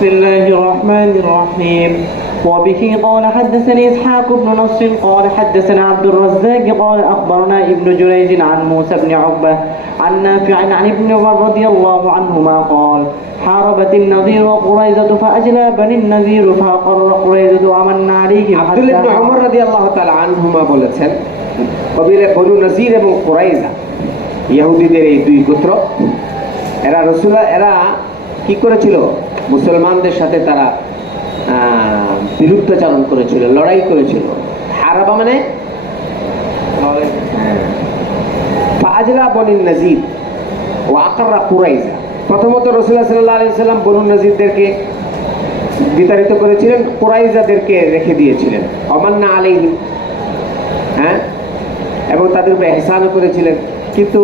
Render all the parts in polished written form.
بسم الله الرحمن الرحيم. وبه قال حدثني إسحاق بن نصر قال حدثنا عبد الرزاق قال أخبرنا ابن جريج عن موسى بن عقبة عن نافع عن ابن عمر رضي الله عنهما قال حاربت النذير وقريظة فأجلى بني النذير فأقر قريظة ومن عليهم আব্দুল্লাহ ইবনে ওমর রাদিয়াল্লাহু তাআলা আনহুমা বলেছেন, কবিলে বনু নযীর এবং কুরাইজা ইহুদিদের এই দুই গোত্র, এরা কি করেছিল? মুসলমানদের সাথে তারা বিরুদ্ধাচরণ করেছিল, লড়াই করেছিল। হারাবা মানে ফাজলা বনি নযীর ও আকরা কুরাইজা। প্রথমত রাসূলুল্লাহ সাল্লাল্লাহু আলাইহি ওয়াসাল্লাম বনু নযীরদেরকে বিতাড়িত করেছিলেন, কুরাইজাদেরকে রেখে দিয়েছিলেন অমান্না আলাইহিম, এবং তাদের উপরে ইহসানও করেছিলেন। কিন্তু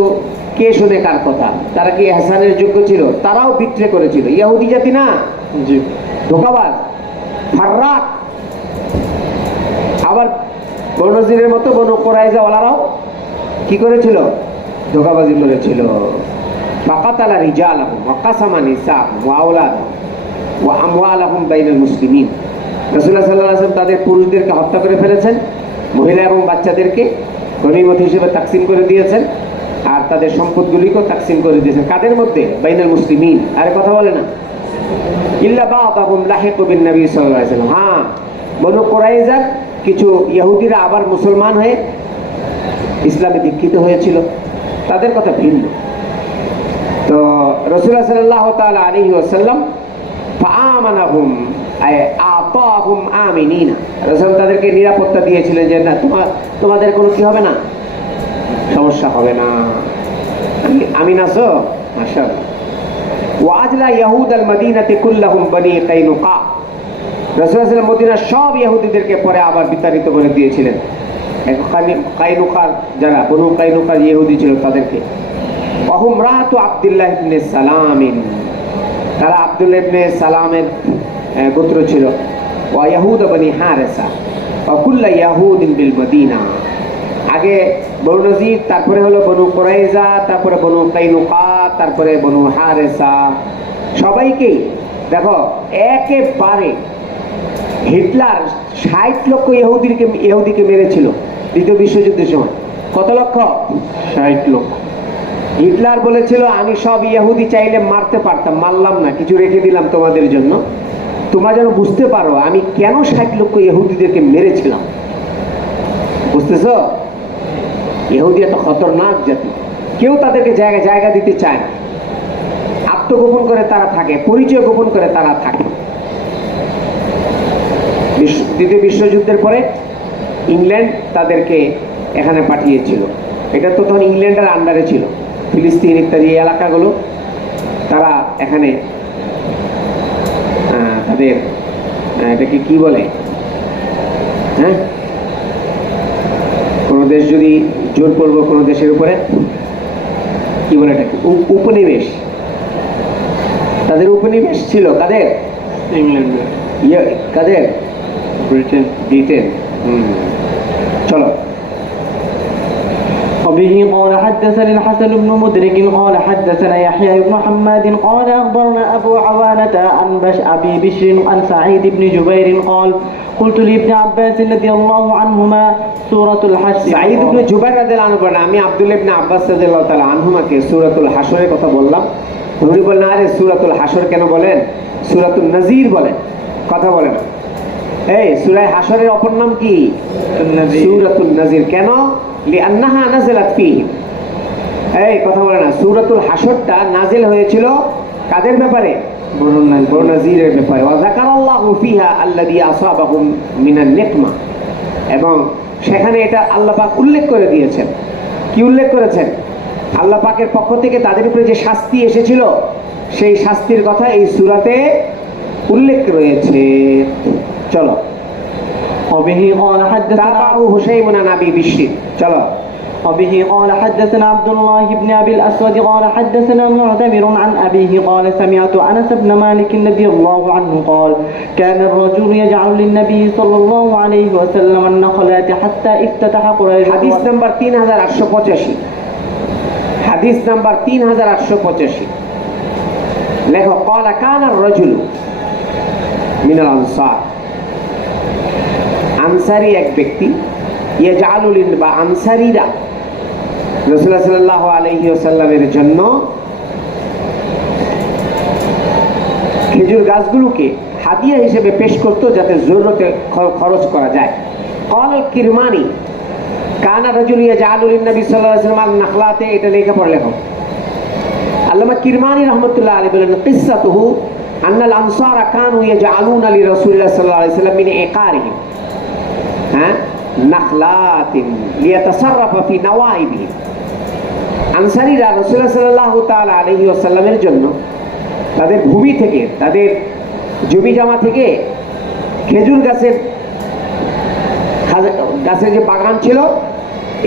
কে শুনে কার কথা? তারা কি ইহসানের যোগ্য ছিল? তারাও বিক্রে করেছিল। ইহুদি জাতি না, জি, ধোঁকাবাজ, ফাররাক। আবার বনু নযীরের মতো বনু কুরাইজা ওয়ালারাও কি করেছিল? ধোঁকাবাজি করেছিল। ফাকাতালা রিজালাহুম ওয়া কাসামা নিসাহুম ওয়া আওলাদাহুম ওয়া আমওয়ালাহুম বাইনাল মুসলিমিন। রাসূলুল্লাহ সাল্লাল্লাহু আলাইহি ওয়াসাল্লাম তাদের পুরুষদেরকে হত্যা করে ফেলেছেন, মহিলা এবং বাচ্চাদেরকে গনিমত হিসেবে তাকসিম করে দিয়েছেন, আর তাদের সম্পদগুলিকেও তাকসিম করে দিয়েছেন। কাদের মধ্যে? বাইনাল মুসলিমিন। আরে কথা বলে না। ইল্লা বা'দাহুম লাহিকু বিন নবী সাল্লাল্লাহু আলাইহি ওয়াসাল্লাম। হ্যাঁ, বনু কুরাইজার কিছু ইহুদিরা আবার মুসলমান হয়ে ইসলামে দীক্ষিত হয়েছিল, তাদের কথা ভিন্ন। তো রাসূলুল্লাহ সাল্লাল্লাহু তাআলা আলাইহি ওয়াসাল্লাম ফাআমানাহুম আয় আতাহুম আমিনিনা। রাসূল তাদেরকে নিরাপত্তা দিয়েছিলেন যে না, তোমাদের কোনো কি হবে না, সমস্যা হবে না। আমিন আছো? মাশাআল্লাহ। ওয়া আজলা ইয়াহুদ আল মদিনাতি কুল্লাহুম বনি কাইনুকা। রাসূলুল্লাহ সাল্লাল্লাহু মদিনার সব ইহুদিদেরকে পরে আবার বিতাড়িত করে দিয়েছিলেন। কাইনুকার যারা বনু কাইনুকার ইহুদি ছিল তাদেরকে। ওয়াহুম রাতু আব্দুল্লাহ ইবনে সালামিন, তারা আব্দুল্লাহ ইবনে সালামের গোত্র ছিল। ওয়া ইয়াহুদ বনি হারেসা ওয়া কুল্লা ইয়াহুদিন বিল মদিনা। আগে বনু নযীর, তারপরে হলো বনু কুরাইজা, তারপরে বনু কাইনুকা, তারপরে বনু হারেসা। সবাইকেই দেখো একেবারে হিটলার ৬০ লক্ষ ইহুদিকে মেরেছিল দ্বিতীয় বিশ্বযুদ্ধের সময়। কত লক্ষ? ৬০ লক্ষ। হিটলার বলেছিল আমি সব ইহুদি চাইলে মারতে পারতাম, মারলাম না, কিছু রেখে দিলাম তোমাদের জন্য, তোমরা যেন বুঝতে পারো আমি কেন ৬০ লক্ষ ইহুদিদেরকে মেরেছিলাম। বুঝতেছ? ইহুদি এত খতরনাক জাতি, কেউ তাদেরকে জায়গা দিতে চায় না। আত্মগোপন করে তারা থাকে, পরিচয় গোপন করে তারা থাকে। দ্বিতীয় বিশ্বযুদ্ধের পরে ইংল্যান্ড তাদেরকে এখানে পাঠিয়েছিল। এটা তো তখন ইংল্যান্ডের আন্ডারে ছিল, ফিলিস্তিন ইত্যাদি এলাকাগুলো। তারা এখানে তাদের এটাকে কি বলে, কোনো দেশ যদি জোর করবো কোনো দেশের উপরে, কি বলে এটাকে, উপনিবেশ। তাদের উপনিবেশ ছিল কাদের? ইংল্যান্ডের। কাদের? ব্রিটেন। চলো। وبه قال حدثنا الحسن بن مدرك قال حدثنا يحيى بن حماد قال أخبرنا أبو عوانة عن أبي بشر عن سعيد بن جبير قال قلت لابن عباس رضي الله عنهما سورة الحشر। সাঈদ ইবনে জুবাইর রাদিয়াল্লাহু আনহু বলেন, আমি আব্দুল্লাহ ইবনে আব্বাস রাদিয়াল্লাহু তাআলা আনহুমাকে সূরাতুল হাশরের কথা বললাম। উনি বললেন আরে সূরাতুল হাশর কেন বলেন, সূরাতুন নযীর বলেন। কথা বলেন, এই সূরা হাশরের অপর নাম কি? সূরাতুন নযীর। কেন? লিআন্নাহা নাযালাত ফীহি। এই কথা বলে না, সূরাতুল হাশরটা নাজিল হয়েছিল কাদের ব্যাপারে? বনু নযীরের ব্যাপারে। ওয়া যাকারাল্লাহু ফীহা আল্লাযী আসাবাহুম মিনান নিকমা। এবং সেখানে এটা আল্লাহ পাক উল্লেখ করে দিয়েছেন। কি উল্লেখ করেছেন? আল্লাহ পাকের পক্ষ থেকে তাদের উপরে যে শাস্তি এসেছিল সেই শাস্তির কথা এই সূরাতে উল্লেখ রয়েছে। চলো। وبه قال حدثنا হুসাইম عن أبي بشر। চলো। وبه قال حدثنا عبد الله بن أبي الأسود قال حدثنا معتمر عن أبيه قال سمعت أنس بن مالك رضي الله عنه قال كان الرجل يجعل للنبي صلى الله عليه وسلم النخلات حتى افتتح قريش। حديث نمبر 3885। حديث نمبر 3885 লেখো قال كان الرجل মিনাল আনসার, আনসারি এক ব্যক্তি, ইয়াজআলুল বা আনসারীরা রাসূলুল্লাহ সাল্লাল্লাহু আলাইহি ওয়াসাল্লামের জন্য খেজুর গাছগুলোকে হাদিয়া হিসেবে পেশ করত, যাতে জরুরতে খরচ করা যায়। ক্বাল কিরমানি কানা রাজুল ইয়াজআলুল নবী সাল্লাল্লাহু আলাইহি ওয়াসাল্লাম নাখলাতে, এটা লেখা পড়ে লেখো। আল্লামা কিরমানি রাহমাতুল্লাহ আলাইহি বলেন, কিসসাতুহু আন্নাল আনসার কানু ইয়াজআলুনা লিরাসূলিল্লাহ সাল্লাল্লাহু আলাইহি ওয়াসাল্লাম মিন ইকারিহিম নাখলাতিন লিয়াতাসাররাফা ফি নওয়াইবিহি। আনসারীরা রাসূলুল্লাহ সাল্লাল্লাহু তাআলা আলাইহি ওয়াসাল্লামের জন্য তাদের ভূমি থেকে, তাদের জমি জমা থেকে খেজুর গাছের যে বাগান ছিল,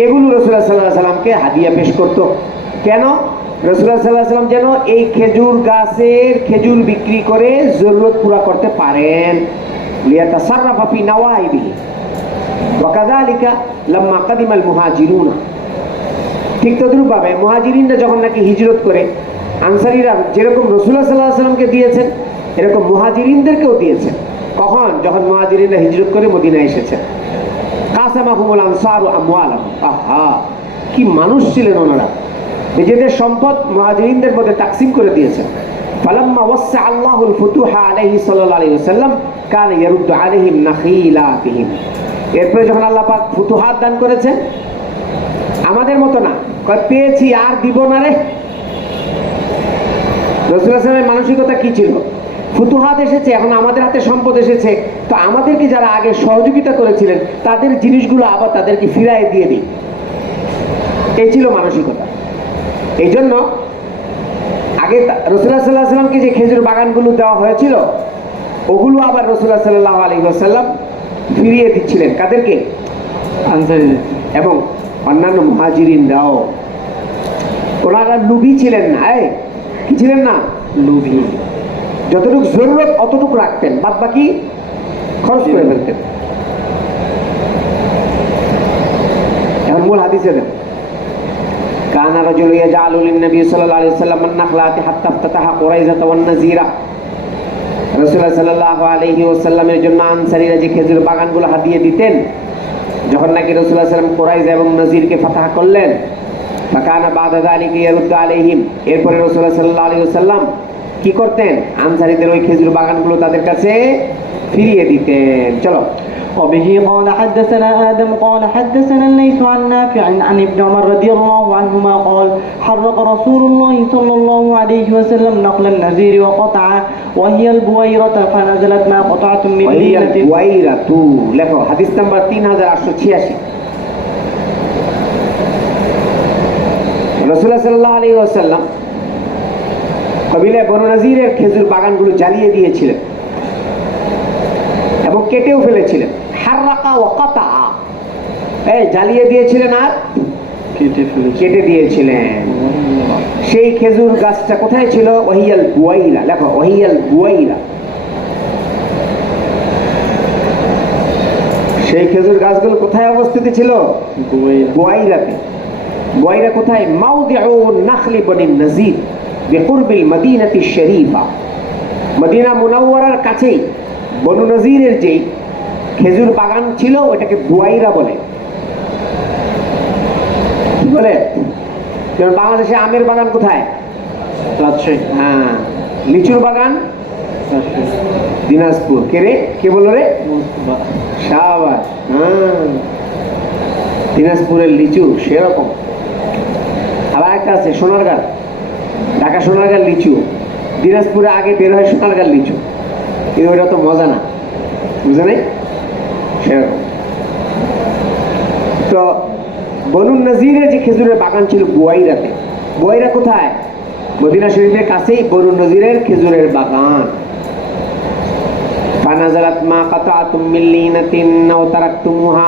এগুলো রাসূলুল্লাহ সাল্লাল্লাহু আলাইহি ওয়াসাল্লামকে হাদিয়া পেশ করত। কেন? রাসূলুল্লাহ সাল্লাল্লাহু আলাইহি ওয়াসাল্লাম যেন এই খেজুর গাছের খেজুর বিক্রি করে জরুরত পুরা করতে পারেন। লিয়াতাসাররাফা ফি নওয়াইবিহি ওয়া কাযালিকা লাম্মা কাদিমাল মুহাজিরুনা। ঠিক তদ্রূপভাবে মুহাজিরিনরা যখন নাকি হিজরত করে, আনসারীরা যেরকম রাসূলুল্লাহ সাল্লাল্লাহু আলাইহি ওয়াসাল্লামকে দিয়েছেন, এরকম মুহাজিরিনদেরকেও দিয়েছেন। কখন? যখন মুহাজিরিনরা হিজরত করে মদিনায় এসেছেন। কাসামাহুমুল আনসারু আমওয়ালাহুম। আহা, কি মানুষ ছিলেন ওনারা! নিজেদের সম্পদ মুহাজিরিনদের মধ্যে তাকসিম করে দিয়েছেন। ফালাম্মা ওয়াসসা আল্লাহুল ফুতুহা আলাইহি সাল্লাল্লাহু আলাইহি ওয়াসাল্লাম কানা ইয়ারুদ্দু আলাইহিম নাখিলাতিহিম। এরপরে যখন আল্লাহ পাক ফুতুহাত দান করেছেন, আমাদের মতো না, কয় পেয়েছি আর দিব না রে। রাসূলুল্লাহ সাল্লাল্লাহু আলাইহি ওয়াসাল্লামের মানসিকতা কি ছিল? ফুতুহাত এসেছে, এখন আমাদের হাতে সম্পদ এসেছে, তো আমাদেরকে যারা আগে সহযোগিতা করেছিলেন তাদের জিনিসগুলো আবার তাদেরকে ফিরায় দিয়ে দিই, এই ছিল মানসিকতা। এই জন্য আগে রাসূলুল্লাহ সাল্লাল্লাহু আলাইহি ওয়াসাল্লামকে যে খেজুর বাগানগুলো দেওয়া হয়েছিল, ওগুলো আবার রাসূলুল্লাহ সাল্লাল্লাহু আলাইহি ওয়াসাল্লাম ফিরিয়ে দিচ্ছিলেন। কাদেরকে? আনসারীদের। এবং অন্যান্য মুহাজিরিনরাও। ওনারা লুভি ছিলেন না। কি ছিলেন না? লুভি। যতটুকু জরুরত অতটুকু রাখতেন, বাদ বাকি খরচ করে ফেলতেন। এখন মূল হাদিসে দেন, কানা রাজুলুন ইয়াজআলু লিন-নবী সাল্লাল্লাহু আলাইহি ওয়াসাল্লাম আন-নাখলাতি হাত্তা ইফতাতাহা কুরাইযাতা ওয়ান-নাযীরা। রাসূলুল্লাহ সাল্লাল্লাহু আলাইহি ওয়াসাল্লামের জন্য আনসারীরা যে খেজুর বাগানগুলো হাদিয়া দিতেন, যখন নাকি রাসূলুল্লাহ সাল্লাল্লাহু আলাইহি ওয়াসাল্লাম কুরাইজা এবং নযীরকে ফাতাহ করলেন, ফাকানা বাদা যালিকা ইয়ারুদ্দু আলাইহিম। এরপরে রাসূলুল্লাহ সাল্লাল্লাহু আলাইহি ওয়াসাল্লাম কি করতেন? আনসারীদের ওই খেজুর বাগানগুলো তাদের কাছে ফিরিয়ে দিতেন। চলো। وبه قال حدثنا آدم قال حدثنا الليث عن نافع عن ابن عمر رضي الله عنهما قال حرق رسول الله صلى الله عليه وسلم نخل النذير وقطعه وهي البويرة فنزلت ما قطعتم من لينة البويرة লেখো হাদিস নাম্বার 3886। রাসূলুল্লাহ সাল্লাল্লাহু আলাইহি ওয়াসাল্লাম কবিলা বনু নাযিরের খেজুর বাগানগুলো জ্বালিয়ে দিয়েছিলেন এবং কেটেও ফেলেছিলেন। হাররাকা ওয়া কাতা, জ্বালিয়ে দিয়েছিলেন আর কেটে দিয়েছিলেন। সেই খেজুর গাছটা কোথায় ছিল? ওয়াহিয়াল বুয়াইরা। লেখো ওয়াহিয়াল বুয়াইরা। সেই খেজুর গাছগুলো কোথায় অবস্থিত ছিল? বুয়াইরাতে। বুয়াইরা কোথায়? মাউদিউ নাখলি বনি নাযির বিকুরবিল মদিনাতি শরীফা। মদিনা মুনাওয়ারার কাছেই বনু নাযিরের যেই খেজুর বাগান ছিল, ওটাকে বুয়াইরা বলে। কি বলে? যেমন বাংলাদেশে আমের বাগান কোথায়? রাজশাহী। হ্যাঁ। লিচুর বাগান দিনাজপুর। কে রে? কে বলো রে? শাবাশ। হ্যাঁ, দিনাজপুরের লিচু সেরকম। আবার একটা আছে সোনারগাঁ, ঢাকা সোনারগাঁ লিচু। দিনাজপুরে আগে বের হয় সোনারগাঁ লিচু, কিন্তু ওইটা তো মজা না, বুঝে নেই সেরকম। তো বনু নাযিরের যে খেজুরের বাগান ছিল বুয়াইরাতে। বুয়াইরা কোথায়? মদিনা শরীফের কাছেই বনু নাযিরের খেজুরের বাগান। ফানাজালাত মা কাতাতুম মিন লিনাতিন আও তারাকতুমুহা।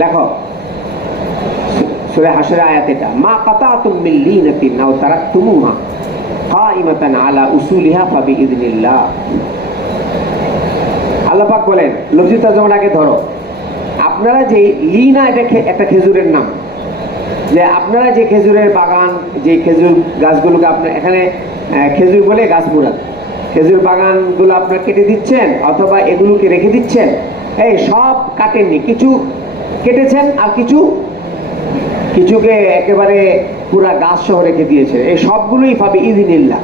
লেখো সূরা হাশর আয়াত এটা, মা কাতাতুম মিন লিনাতিন আও তারাকতুমুহা কাইমাতান আলা উসুলিহা ফাবিইযনিল্লাহ। আল্লাহ পাক বলেন, লফজি তরজমাটাকে ধরো, আপনারা যে লিনা, এটা একটা খেজুরের নাম, যে আপনারা যে খেজুরের বাগান, যে খেজুর গাছগুলোকে আপনার এখানে খেজুর বলে গাছ মুরাদ, খেজুর বাগানগুলো আপনারা কেটে দিচ্ছেন অথবা এগুলোকে রেখে দিচ্ছেন, এই সব কাটেননি, কিছু কেটেছেন আর কিছুকে একেবারে পুরা গাছ সহ রেখে দিয়েছেন। এই সবগুলোই পাবে ইযিনিল্লাহ।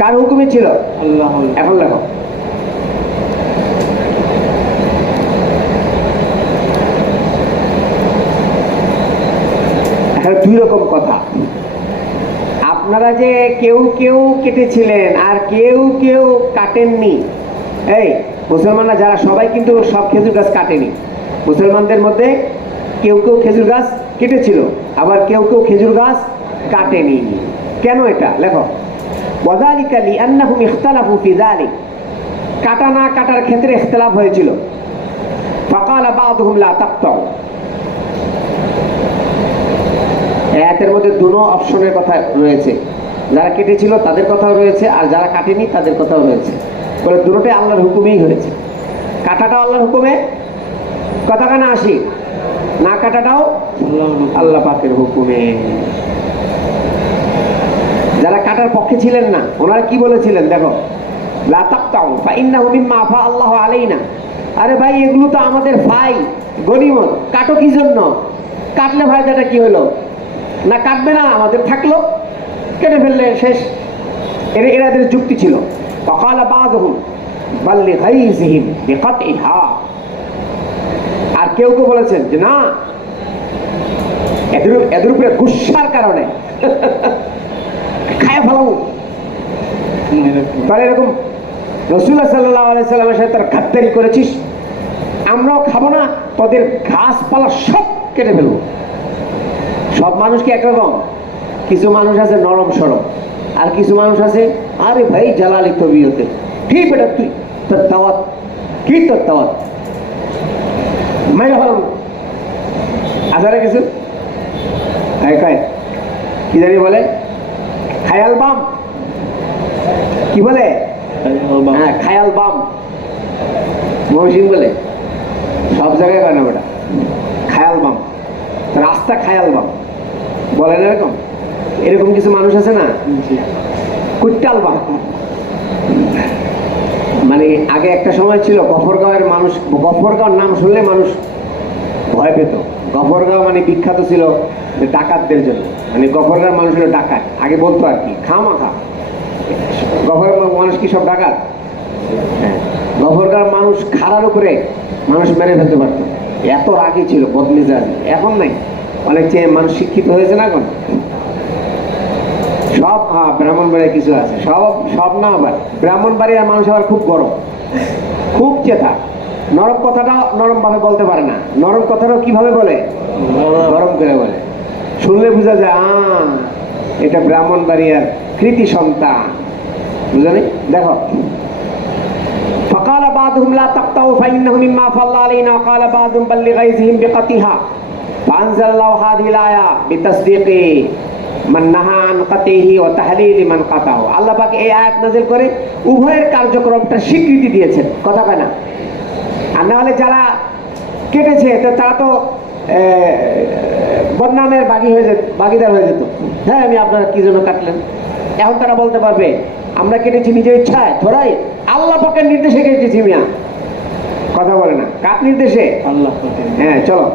কার হুকুমে ছিল? আল্লাহ। এখন দেখো, এখানে দুই রকম কথা। আপনারা যে কেউ কেউ কেটেছিলেন আর কেউ কেউ কাটেননি, এই মুসলমানরা যারা সবাই কিন্তু সব খেজুর গাছ কাটেনি। মুসলমানদের মধ্যে কেউ কেউ খেজুর গাছ কেটেছিল, আবার কেউ কেউ খেজুর গাছ কাটেনি। কেন এটা লেখো, ওয়াযালিকা লিআন্নাহুম ইখতালাফু ফি যালিক, কাটা না কাটার ক্ষেত্রে ইখতিলাফ হয়েছিল। ফাকালা বা'দুহুম লা তাকতাউ, আয়াতের মধ্যে দুটো অপশনের কথা রয়েছে, যারা কেটেছিল তাদের কথাও রয়েছে আর যারা কাটেনি তাদের কথাও রয়েছে। বলে দুটোটাই আল্লাহর হুকুমেই হয়েছে। কাটাটাও আল্লাহর হুকুমে, কথা কানা আসি, না কাটাটাও আল্লাহ পাকের হুকুমে। যারা কাটার পক্ষে ছিলেন না ওনারা কি বলেছিলেন দেখো, লা তাকতাউ ফাইন্নাহু মিম্মা আফা আল্লাহু আলাইনা, আরে ভাই এগুলো তো আমাদের ভাই গনিমত, কাটো কি জন্য? কাটলে ফায়দাটা কি হলো? না কাটবে না, আমাদের থাকলো, কেটে ফেললে শেষ। এদের যুক্তি ছিল। ফাকালা বা'দুহুম বাল লিগাইযিহিম বিকাতইহা, আর কেউ কেউ বলেছেন যে না, এদের উপরে গুসার কারণে খায় ফেলাবো। তাহলে এরকম রাসূলুল্লাহ সাল্লাল্লাহু আলাইহি সাল্লামের সাথে তারা গাদ্দারি করেছিস, আমরাও খাবো না, তোদের গাছপালা সব কেটে ফেলবো। সব মানুষ কি একরকম? কিছু মানুষ আছে নরম সরম, আর কিছু মানুষ আছে আরে ভাই জালালি তবিয়তে, ঠিক বেটা তুই তোর দাওয়াত কি, তোর দাওয়াত মাইরা ফেলাম। আসারে কিছু খায় কি জানি বলে, খায়াল বাম, কি বলে? হ্যাঁ খায়াল বাম, মহসিন বলে, সব জায়গায় হয় না বেটা, খায়াল বাম, রাস্তা খায়াল বাম বলে না, এরকম এরকম কিছু মানুষ আছে না, কুট্টাল বাম। মানে আগে একটা সময় ছিল গফরগাঁওয়ের মানুষ, গফরগাঁওর নাম শুনলে মানুষ ভয় পেত। গফরগাঁও মানে বিখ্যাত ছিল ডাকাতদের জন্য, মানে গফরগাঁওয়ের মানুষ ছিল ডাকাত, আগে বলতো আর কি, খামাখা গফরগাঁওয়ের মানুষ কি সব ডাকাত? হ্যাঁ, গফরগাঁওয়ের মানুষ খাড়ার উপরে মানুষ মেরে ফেলতে পারতো, এত রাগই ছিল, বদমেজাজ। এখন নাই, অনেক চেয়ে মানুষ শিক্ষিত হয়েছে না এখন সব। হ্যাঁ ব্রাহ্মণবাড়িয়া কিছু আছে, সব সব না, আবার ব্রাহ্মণবাড়িয়ার মানুষ আবার খুব গরম, খুব চেতা। নরম কথাটাও নরম ভাবে বলতে পারে না, নরম কথাটাও কিভাবে বলে, গরম করে বলে। শুনলে বোঝা যায় এটা ব্রাহ্মণবাড়িয়ার কৃতি সন্তান, বুঝলি? দেখো, فقال بعضهم لا تقطعوا فإنه مما فضل علينا وقال بعضهم بل لغيظهم بقطعها فأنزل الله هذه الآية بتصديق من نهى عن قطعه وتحليل من قطعه। আল্লাহ পাক এই আয়াত নাযিল করে উভয়ের কার্যক্রমটা স্বীকৃতি দিয়েছেন, কথা কয় না? আর না হলে যারা কেটেছে তো তারা তো বদনামের ভাগিদার হয়ে যেত। হ্যাঁ আমি আপনারা কি জন্য কাটলেন? এখন তারা বলতে পারবে আমরা কেটেছি নিজের ইচ্ছায়, থোড়াই আল্লাহ পাকের নির্দেশে কেটেছি মিয়া, কথা বলে না, কার নির্দেশে? আল্লাহ। হ্যাঁ চলো।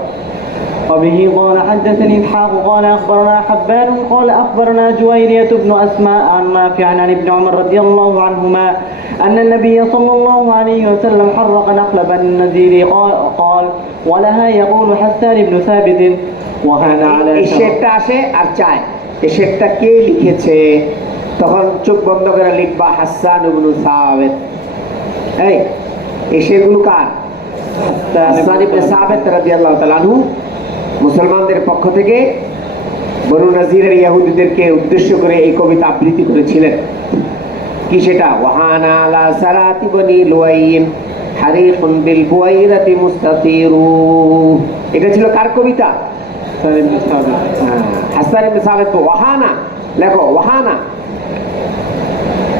وبه قال حدثني إسحاق قال أخبرنا حبان قال أخبرنا جويرية بن أسماء عن نافع عن ابن عمر رضي الله عنهما أن النبي صلى الله عليه وسلم حرق نخل بني النذير قال ولها يقول حسان بن ثابت وهان على এই শেরটা আসে আর চায়, এই শেরটা কে লিখেছে? তখন চোখ বন্ধ করে লিখবা হাসান ইবনে সাবিত। এই শেরগুলো কার? হাসান ইবনে সাবিত রাদিয়াল্লাহু তাআলা আনহু মুসলমানদের পক্ষ থেকে বনু নাজিরের ইহুদিদেরকে উদ্দেশ্য করে এই কবিতা আবৃত্তি করেছিলেন। কি সেটা? ওয়াহানা আলা সারাতি বনি লুয়াইন হারিকুন বিল বুয়াইরাতি মুস্তাতিরু। এটা ছিল কার কবিতা? হাসান ইবনে সাবিত। ওয়াহানা লেখো, ওয়াহানা,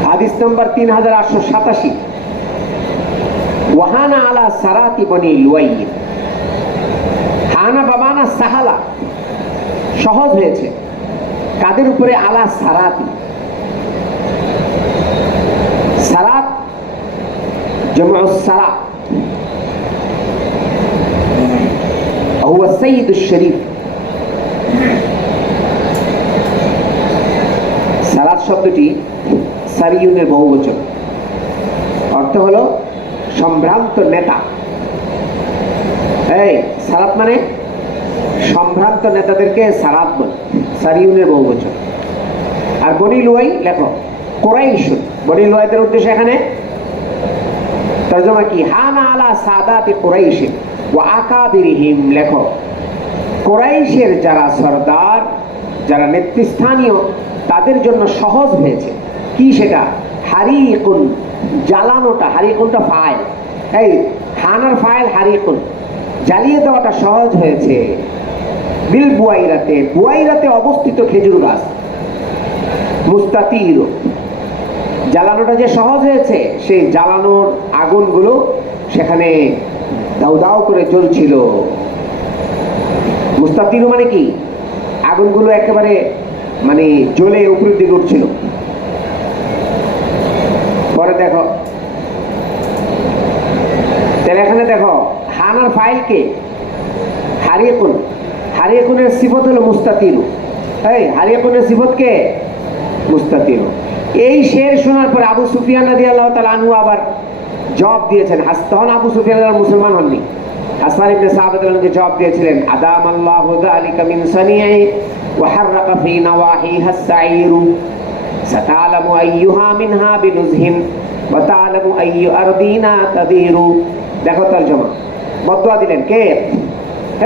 হাদিস নম্বর 3887। ওয়াহানা আলা সারাতি বনি লুয়াইন, হানা বাবানা সাহালা, সহজ হয়েছে। কাদের উপরে? আলা সারাতি। সারাত জামউস সালাত হুয়া সাইয়্যিদুশ শরীফ। সালাত শব্দটি সারিয়ুনের বহুবচন, অর্থ হলো সম্ভ্রান্ত নেতা। এই সালাত মানে সম্ভ্রান্ত নেতাদেরকে সালাত বলে, সারিয়ুনের বহুবচন। আর বনি লুয়াই লেখো কুরাইশ, বনি লুয়াইদের উদ্দেশ্যে এখানে তরজমা কি, হানা আলা সাদাতি কুরাইশ ওয়া আকাবিরিহিম, লেখো কুরাইশের যারা সরদার, যারা নেতৃস্থানীয়, তাদের জন্য সহজ হয়েছে। কি সেটা? হারিকুন, জ্বালানোটা। হারিকুনটা ফাইল, এই হানার ফাইল হারিকুন, জ্বালিয়ে দেওয়াটা সহজ হয়েছে। বিল বুয়াইরাতে, বুয়াইরাতে অবস্থিত খেজুর গাছ। মুস্তাতির, জ্বালানোটা যে সহজ হয়েছে, সেই জ্বালানোর আগুনগুলো সেখানে দাউ দাউ করে জ্বলছিল। মুস্তাতির মানে কি? আগুনগুলো একেবারে মানে জ্বলে উপরের দিকে উঠছিল। পরে দেখো, তাহলে এখানে দেখো হানার ফাইলকে হারিকুন, হারিকুনের সিফত হলো মুস্তাতিরু। এই হারিকুনের সিফত কে? মুস্তাতিরু। এই শের শোনার পর আবু সুফিয়ান রাদিয়াল্লাহু তাআলা আনহু আবার জবাব দিয়েছেন। তখন আবু সুফিয়ান মুসলমান হননি। হাসান ইবনে সাবিত রাদিয়াল্লাহু আনহু জবাব দিয়েছিলেন, আদামাল্লাহু যালিকা মিন সানিঈ ওয়া হাররাকা ফি নওয়াহিহা সাঈরু সাতালামু আইয়ুহা মিনহা বিনুজহিন ওয়া তা'লামু আইয়ু আরদিনা তাদিরু। দেখো তরজমা, বদদুয়া দিলেন কে?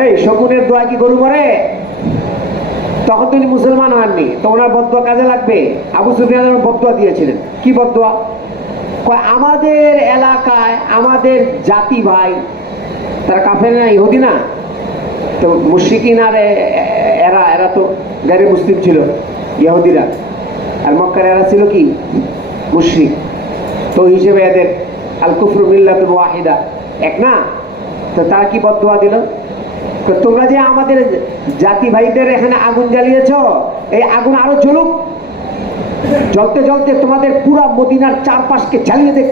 এই শকুনের দোয়া কি গরু মরে? তখন তিনি মুসলমান হননি, তো ওনার বদদুয়া কাজে লাগবে। আবু সুফিয়ান বদদুয়া দিয়েছিলেন। কি বদদুয়া? আমাদের এলাকায় আমাদের জাতি ভাই, তারা কাফের না, ইহুদি না, তো মুশরিকিন আর এরা তো গায়রে মুসলিম ছিল ইহুদিরা, আর মক্কার এরা ছিল কি মুশরিক। তো হিসেবে এদের আল কুফরু মিল্লাতুন ওয়াহিদা, এক না। তো তারা কি বদদুয়া দিল? তোমরা যে আমাদের জাতি ভাইদের এখানে আগুন জ্বালিয়েছ, এই আগুন আরো জ্বলুক, জ্বলতে জ্বলতে তোমাদের পুরা মদিনার চারপাশকে জ্বালিয়ে দেখ।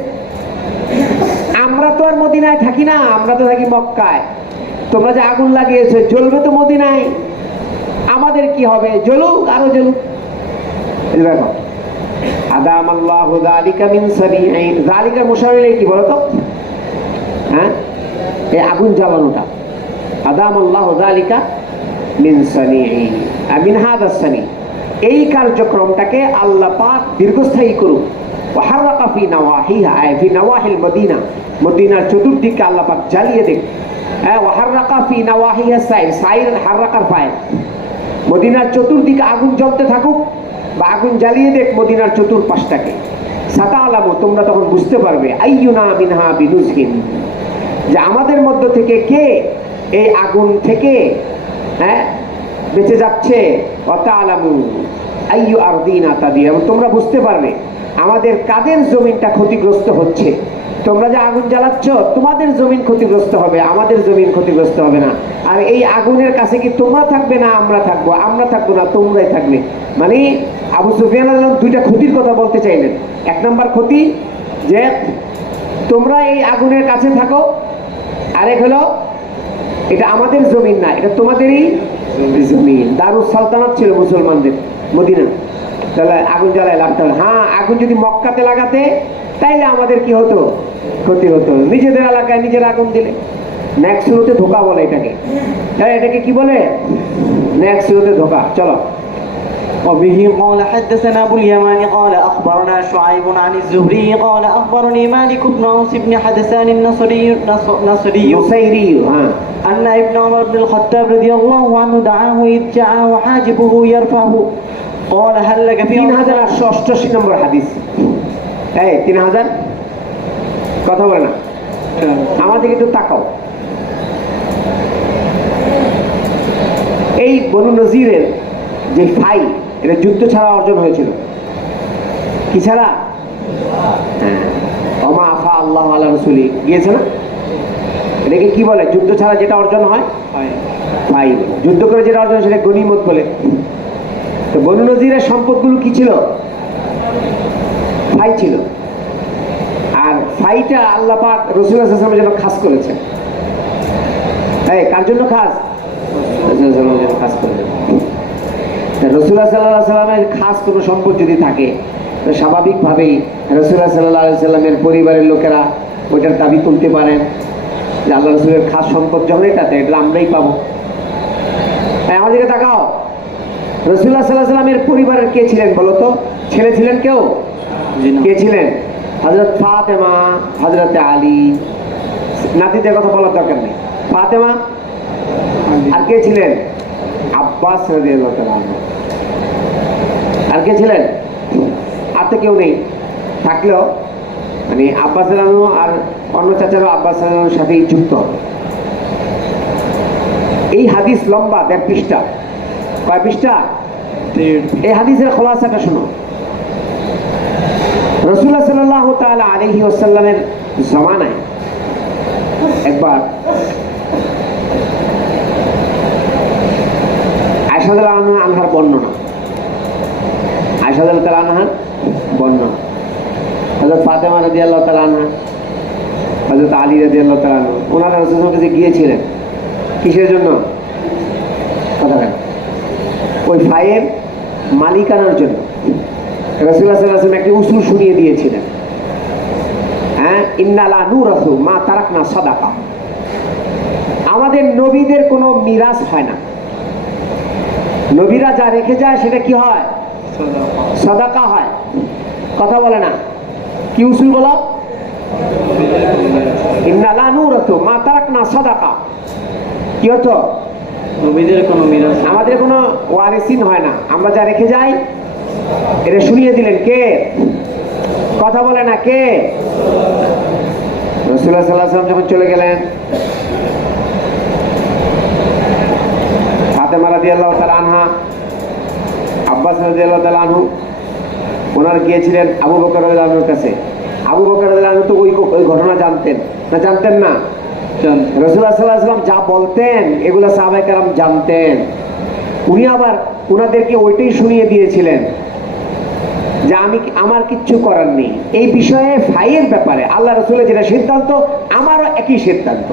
আমরা তো আর মদিনায় থাকি না, আমরা তো থাকি মক্কায়। তোমরা যে আগুন লাগিয়েছো, জ্বলবে তো মদিনায়, আমাদের কি হবে? জ্বলুক, আরো জ্বলুক। দেখো আদামাল্লাহু যালিকা মিন সানিঈ, যালিকা মুশারির কি বলতো? হ্যাঁ, এই আগুন জ্বালানোটা। আদামাল্লাহু যালিকা মিন সানিঈ, মিন হাদা সানি, এই কার্যক্রমটাকে আল্লাহ পাক দীর্ঘস্থায়ী করুক। ওয়া হাররাকা ফি নওয়াহিহা, ফি নওয়াহিল মদিনা, মদিনার চতুর্দিকে আল্লাহ পাক জ্বালিয়ে দেখ। ওয়া হাররাকা ফি নওয়াহিহা সাইর, সাইর হাররাকার ফাইল। মদিনার চতুর্দিকে আগুন জ্বলতে থাকুক, বা আগুন জ্বালিয়ে দেখ মদিনার চতুর্পাশটাকে। সাতালামু, তোমরা তখন বুঝতে পারবে, আইয়ুনা মিনহা বিনুজহিন, যে আমাদের মধ্য থেকে কে এই আগুন থেকে বেঁচে যাচ্ছে। ওয়াতালামু আইয়ু আরদিনা তাদির, এবং তোমরা বুঝতে পারবে আমাদের কাদের জমিনটা ক্ষতিগ্রস্ত হচ্ছে। তোমরা যে আগুন জ্বালাচ্ছ, তোমাদের জমিন ক্ষতিগ্রস্ত হবে, আমাদের জমিন ক্ষতিগ্রস্ত হবে না। আর এই আগুনের কাছে কি তোমরা থাকবে না আমরা থাকবো? আমরা থাকবো না, তোমরাই থাকবে। মানে আবু সুফিয়ান দুইটা ক্ষতির কথা বলতে চাইলেন। এক নম্বর ক্ষতি যে তোমরা এই আগুনের কাছে থাকো, আরেক হলো এটা আমাদের জমিন না, এটা তোমাদেরই জমিন। দারুস সালতানাত ছিল মুসলমানদের মদিনা, তাহলে আগুন জ্বালায় লাভটা হলো। হ্যাঁ, আগুন যদি মক্কাতে লাগাতে তাইলে আমাদের কি হতো? ক্ষতি হতো। নিজেদের এলাকায় নিজের আগুন দিলে নেক্সট শুরুতে ধোকা বলে এটাকে। এটাকে কি বলে? নেক্সট শুরুতে ধোকা। চলো। وبه قال حدثنا أبو اليمان قال أخبرنا شعيب عن الزهري قال أخبرني مالك بن أوس بن حدثان النصري أن ابن عمر بن الخطاب رضي الله عنه دعاه إذ جاءه حاجبه يرفعه قال هل لك في 3888 নম্বর হাদিস। 3000 কথা বলে না, আমাদের একটু তাকাও। এই বনু নজিরের যে ফাই, এটা যুদ্ধ ছাড়া অর্জন হয়েছিল। কি ছাড়া? ওমা আফা আল্লাহু আলা রাসূলি গিয়েছে না, এটাকে কি বলে? যুদ্ধ ছাড়া যেটা অর্জন হয় ফাই। যুদ্ধ করে যেটা অর্জন হয় সেটা গনিমত বলে। তো বনু নজিরের সম্পদগুলো কি ছিল? ফাই ছিল। আর ফাইটা আল্লাহ পাক রাসূলুল্লাহ সাল্লাল্লাহু আলাইহি ওয়াসাল্লামের জন্য খাস করেছেন। এই কার জন্য খাস? রাসূলুল্লাহ সাল্লাল্লাহু আলাইহি ওয়াসাল্লামের জন্য খাস করেছেন। রাসূলুল্লাহ সাল্লাল্লাহু আলাইহি ওয়াসাল্লামের খাস কোনো সম্পদ যদি থাকে, তো স্বাভাবিকভাবেই রাসূলুল্লাহ সাল্লাল্লাহু আলাইহি ওয়াসাল্লামের পরিবারের লোকেরা ওইটার দাবি তুলতে পারেন যে আল্লাহ রাসূলের খাস সম্পদ যখন এটাতে, এটা আমরাই পাবো। আমাদেরকে তাকাও, রাসূলুল্লাহ সাল্লাল্লাহু আলাইহি ওয়াসাল্লামের পরিবারের কে ছিলেন বলো তো? ছেলে ছিলেন কেউ? কে ছিলেন? হযরত ফাতেমা, হযরত আলী। নাতিদের কথা বলার দরকার নেই। ফাতেমা, আর কে ছিলেন? আব্বাস রাদিয়াল্লাহু তাআলা আনহু। আর কে ছিলেন? আর তো কেউ নেই। থাকলেও মানে আব্বাস রাদিয়াল্লাহু আনহু আর অন্য চাচারা আব্বাস রাদিয়াল্লাহু আনহুর সাথেই যুক্ত হবে। এই হাদিস লম্বা 1.5 পৃষ্ঠা। কয় পৃষ্ঠা? এই হাদিসের খোলাসাটা শোনো। রাসূলুল্লাহ সাল্লাল্লাহু তাআলা আলাইহি ওয়াসাল্লামের জামানায় একবার আয়েশা রাদিয়াল্লাহু আনহার বর্ণনা, আয়েশা রাদিয়াল্লাহু আনহার বর্ণনা, হযরত ফাতেমা রাদিয়াল্লাহু তাআলা আনহা, হযরত আলী রাদিয়াল্লাহু তাআলা আনহু, ওনারা রাসূলের কাছে গিয়েছিলেন কিসের জন্য? কথা বলেন। ওই ফায়ের মালিকানার জন্য। রাসূলুল্লাহ সাল্লাল্লাহু আলাইহি ওয়াসাল্লাম একটি উসুল শুনিয়ে দিয়েছিলেন। হ্যাঁ, ইন্না লা নুরাসু মা তারাকনা সাদাকা। আমাদের নবীদের কোনো মিরাস হয় না। নবীরা যা রেখে যায় সেটা কি হয়? সাদাকা হয়। কথা বলে না। কি উসুল বলো? ইন্না লা নুরাসু মা তারাকনা সাদাকা। কি অর্থ? নবীদের কোনো মিরাস, আমাদের কোনো ওয়ারিসিন হয় না। আমরা যা রেখে যাই এটা শুনিয়ে দিলেন কে? কথা বলে না কে? রাসূলুল্লাহ সাল্লাল্লাহু আলাইহি ওয়াসাল্লাম যখন চলে গেলেন, ফাতেমা রাদিয়াল্লাহু তাআলা আনহা, আব্বাস রাদিয়াল্লাহু তাআলা আনহু, ওনারা গিয়েছিলেন আবু বকর রাদিয়াল্লাহু আনহুর কাছে। আবু বকর রাদিয়াল্লাহু আনহু তো ওই ঘটনা জানতেন না? জানতেন না? রাসূলুল্লাহ সাল্লাল্লাহু আলাইহি ওয়াসাল্লাম যা বলতেন এগুলো সাহাবায়ে কেরাম জানতেন। উনি আবার ওনাদেরকে ওইটাই শুনিয়ে দিয়েছিলেন যে আমার কিচ্ছু করার নেই এই বিষয়ে। ফাইয়ের ব্যাপারে আল্লাহ রাসূলের যেটা সিদ্ধান্ত, আমারও একই সিদ্ধান্ত।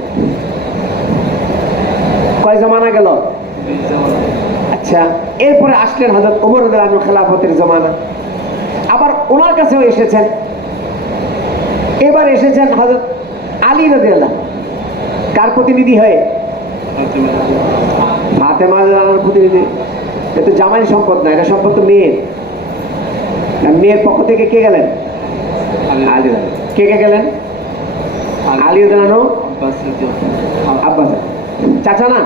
কয় জামানা গেল? আচ্ছা, এরপরে আসলেন হযরত ওমর রাদিয়াল্লাহু আনহু, খেলাফতের জামানা। আবার ওনার কাছেও এসেছেন। এবার এসেছেন হযরত আলী রাদিয়াল্লাহু। কার প্রতিনিধি হয়ে? ফাতেমা রাদিয়াল্লাহুর প্রতিনিধি। এটা জামাই সম্পদ না, এটা সম্পদ তো মেয়ের। মেয়ের পক্ষ থেকে কে গেলেন? আলী। কে কে গেলেন? আলী রাদিয়াল্লাহু, আব্বাস, চাচা না?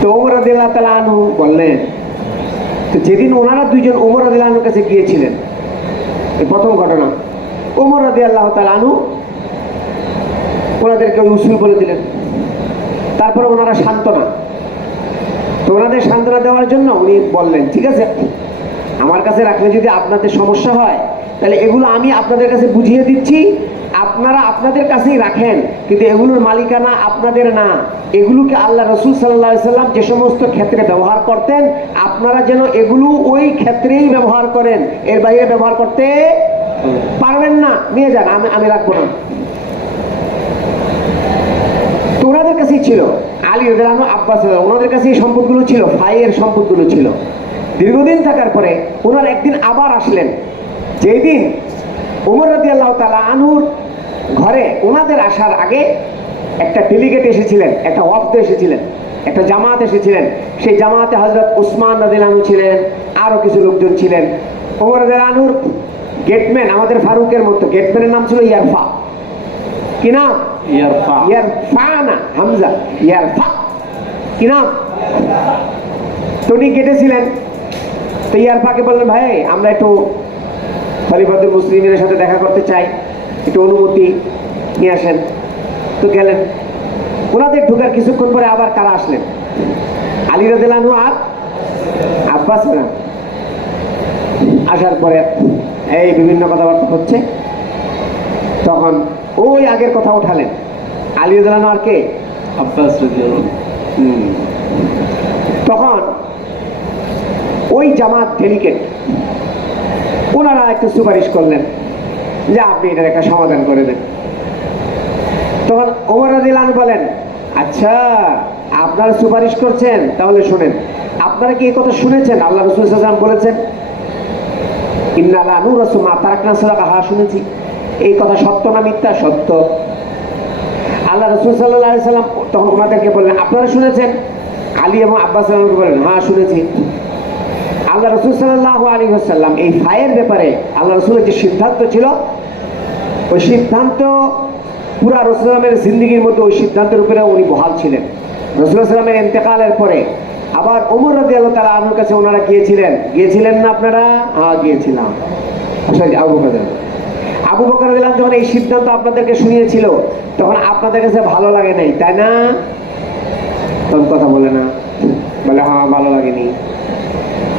তো ওমর রাদিয়াল্লাহু তাআলা আনহু বললেন, তো যেদিন ওনারা দুইজন ওমর রাদিয়াল্লাহু আনহুর কাছে গিয়েছিলেন, এই প্রথম ঘটনা, ওমর রাদিয়াল্লাহু তাআলা আনহু ওনাদেরকে উসুল বলে দিলেন। তারপরে ওনারা সান্ত্বনা, তো ওনাদের সান্ত্বনা দেওয়ার জন্য উনি বললেন, ঠিক আছে, আমার কাছে রাখলে যদি আপনাদের সমস্যা হয় তাহলে এগুলো আমি আপনাদের কাছে বুঝিয়ে দিচ্ছি, আপনারা আপনাদের কাছেই রাখেন, কিন্তু এগুলোর মালিকানা আপনাদের না। এগুলোকে আল্লাহ রাসূল সাল্লাল্লাহু আলাইহি ওয়াসাল্লাম যে সমস্ত ক্ষেত্রে ব্যবহার করতেন, আপনারা যেন এগুলো ওই ক্ষেত্রেই ব্যবহার করেন, এর বাইরে ব্যবহার করতে পারবেন না। নিয়ে যান, আমি রাখবো না। তো ওনাদের কাছেই ছিল। আলী রাদিয়াল্লাহু আনহু, আব্বাস রাদিয়াল্লাহু আনহু, ওনাদের কাছে এই সম্পদগুলো ছিল, ফাইয়ের সম্পদগুলো ছিল। দীর্ঘদিন থাকার পরে ওনারা একদিন আবার আসলেন। যেই দিন ওমর রাদিয়াল্লাহু তাআলা আনহুর ঘরে ওনাদের আসার আগে একটা ডেলিগেট এসেছিলেন, একটা ওয়াফদ এসেছিলেন, একটা জামাত এসেছিলেন। সেই জামাতে হযরত উসমান রাদিয়াল্লাহু আনহু ছিলেন, আরো কিছু লোকজন ছিলেন। ওমর রাদিয়াল্লাহু আনহুর গেটম্যান, আমাদের ফারুকের মতো, গেটম্যানের নাম ছিল ইয়ারফা। কি নাম? ইয়ারফা। ইয়ারফা না, হামজা, ইয়ারফা। কি নাম? তো উনি গেটে ছিলেন। তো ইয়ারফাকে বললেন, ভাই আমরা একটু খলিফাতুল মুসলিমিনের সাথে দেখা করতে চাই, একটু অনুমতি নিয়ে আসেন। তো গেলেন। ওনাদের ঢোকার কিছুক্ষণ পরে আবার কারা আসলেন? আলী রাদিয়াল্লাহু আনহু আর আব্বাস না। আসার পরে এই বিভিন্ন কথাবার্তা হচ্ছে। তখন ওই আগের কথা উঠালেন। আলী রাদিয়াল্লাহু আনহু আর কে? আব্বাস রাদিয়াল্লাহু। তখন ওই জামাত ডেলিগেট ওনারা একটু সুপারিশ করলেন যে আপনি এটার একটা সমাধান করে দেন। তখন ওমর রাদিয়াল্লাহু আনহু বলেন, আচ্ছা আপনারা সুপারিশ করছেন, তাহলে শুনেন, আপনারা কি এই কথা শুনেছেন আল্লাহ রাসূল সাল্লাল্লাহু আলাইহি ওয়াসাল্লাম বলেছেন ইন্না লা নুরাসু মা তারাকনা সাদাকা? হ্যাঁ শুনেছি। এই কথা সত্য না মিথ্যা? সত্য। আল্লাহ রাসূল সাল্লাল্লাহু আলাইহি ওয়াসাল্লাম তখন ওনাদেরকে বললেন, আপনারা শুনেছেন? আলী এবং আব্বাস রাদিয়াল্লাহু আনহু বলেন, হ্যাঁ শুনেছি। আল্লাহ রাসূল সাল্লাল্লাহু আলাইহি ওয়াসাল্লাম এই ফায়ের ব্যাপারে আল্লাহ রাসূলের যে সিদ্ধান্ত ছিল, ওই সিদ্ধান্ত পুরা রাসূলের জিন্দেগির মধ্যে ওই সিদ্ধান্তের উপরে উনি বহাল ছিলেন। রাসূলুল্লাহ সাল্লাল্লাহু আলাইহি ওয়াসাল্লামের ইন্তেকালের পরে আবার ওমর রাদিয়াল্লাহু তাআলা আনহুর কাছে ওনারা গিয়েছিলেন না আপনারা? হ্যাঁ গিয়েছিলাম। আসলে আবু বকর রাদিয়াল্লাহু যখন এই সিদ্ধান্ত আপনাদেরকে শুনিয়েছিল, তখন আপনাদের কাছে ভালো লাগে নাই, তাই না? তখন কথা বলে না, বলে হ্যাঁ ভালো লাগেনি।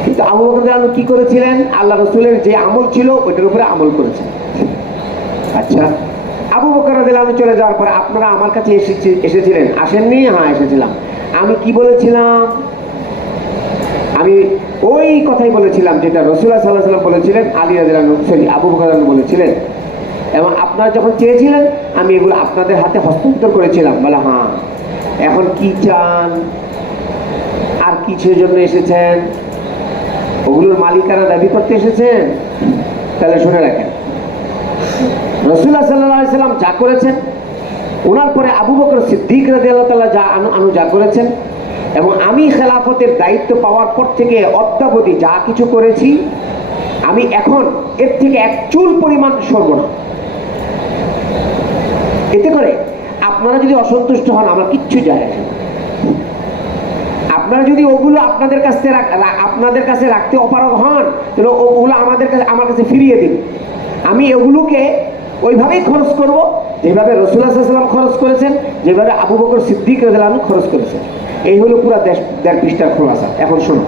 কিন্তু আবু বকর রাদিয়াল্লাহু কি করেছিলেন? আল্লাহ রাসূলের যে আমল ছিল ওইটার উপরে আমল করেছেন। আচ্ছা, আবু বকর রাদিয়াল্লাহু আনহু চলে যাওয়ার পরে আপনারা আমার কাছে এসেছিলেন, আসেননি? হ্যাঁ এসেছিলাম। আমি কি বলেছিলাম? আমি ওই কথাই বলেছিলাম যেটা রাসূলুল্লাহ সাল্লাল্লাহু আলাইহি ওয়াসাল্লাম বলেছিলেন, আলী রাদিয়াল্লাহু আনহু সরি আবু বকর রাদিয়াল্লাহু আনহু বলেছিলেন, এবং আপনারা যখন চেয়েছিলেন আমি এগুলো আপনাদের হাতে হস্তান্তর করেছিলাম। বলে হ্যাঁ, এখন কি চান? আর কিসের জন্য এসেছেন? ওগুলোর মালিকানা দাবি করতে এসেছেন? তাহলে শুনে রাখেন, রাসূলুল্লাহ সাল্লাল্লাহু আলাইহি ওয়াসাল্লাম যা করেছেন, ওনার পরে আবু বকর সিদ্দিক রাদিয়াল্লাহু তাআলা যা করেছেন, এবং আমি খেলাফতের দায়িত্ব পাওয়ার পর থেকে অদ্যাবধি যা কিছু করেছি, আমি এখন এর থেকে এক চুল পরিমাণ সরব না। এতে করে আপনারা যদি অসন্তুষ্ট হন আমার কিচ্ছু যায় আসে না। আপনারা যদি ওগুলো আপনাদের কাছে রাখতে অপারগ হন, তাহলে ওগুলো আমার কাছে ফিরিয়ে দিন। আমি ওগুলোকে ওইভাবেই খরচ করব যেভাবে রাসূলুল্লাহ সাল্লাল্লাহু আলাইহি ওয়াসাল্লাম খরচ করেছেন, যেভাবে আবু বকর সিদ্দিক রাদিয়াল্লাহু আনহু খরচ করেছেন। এই হলো পুরো ১.৫ পৃষ্ঠার খোলাসা। এখন শোনো,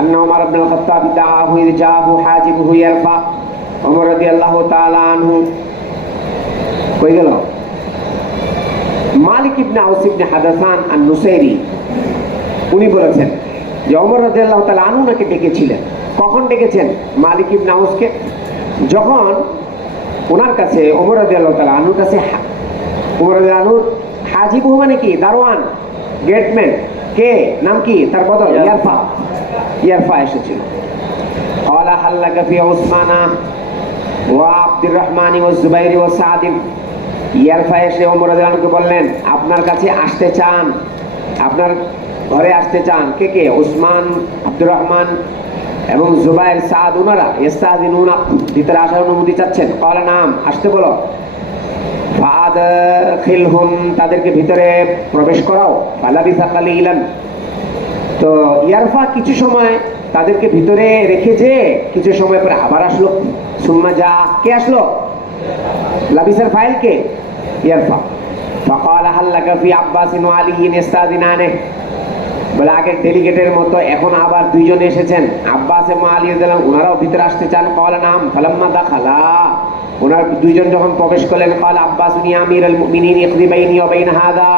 আন্না ওমর ইবনে খাত্তাব দাআহু ইয জাআহু হাজিবুহু ইয়ারফা। ওমর রাদিয়াল্লাহু তাআলা আনহু কই গেল? মালিক ইবনে আউস ইবনে হাদাসান আন-নুসাইরি উনি বলেছেন যে ওমর রাদিয়াল্লাহু তাআলা আনহু নাকি ডেকেছিলেন। কখন ডেকেছেন মালিক ইবনে আউসকে? যখন ওনার কাছে ওমর রাদিয়াল্লাহু তাআলা আনহুর কাছে ওমর রাদিয়াল্লাহু আনহু হাজিবু মানে কি? দারোয়ান, গেটম্যান। কে? নাম কি তার? বদল ইয়ারফা এসেছিল। ক্বালা হাল লাকা ফি উসমানা ওয়া আব্দুর রহমান ওয়া জুবাইর ওয়া সাদ। ইয়ারফা এসে ওমর রাদিয়াল্লাহু আনহুকে বললেন, আপনার কাছে আসতে চান, আপনার ঘরে আসতে চান কে কে? উসমান, আব্দুর রহমান এবং জুবাইর, সাদ। ওনারা ইস্তাযিনুনা ভিতরে আসার অনুমতি চাচ্ছেন। ক্বালা নাম, আসতে বলো। ফাদখিলহুম, তাদেরকে ভিতরে প্রবেশ করাও। ফালাবিসা কালিলান, তো ইয়ারফা কিছু সময় তাদেরকে ভিতরে রেখে যে কিছু সময় পরে আবার আসলো। সুম্মা যা, কে আসলো? লাবিসার ফাইল কে? ইয়ারফা। ফাকালা হাল লাকা ফি আব্বাস ওয়া আলী ইস্তাযিনানে, বলে আগের ডেলিগেটের মতো এখন আবার দুইজন এসেছেন, আব্বাস এবং আলী রাদিয়াল্লাহু আনহু, ওনারাও ভিতরে আসতে চান। ক্বালা নাম। ফালাম্মা দাখালা, ওনার দুইজন যখন প্রবেশ করলেন, ক্বালা আব্বাস ইয়া আমিরুল মুমিনিন ইকদি বাইনি ওয়া বাইনা হাদা।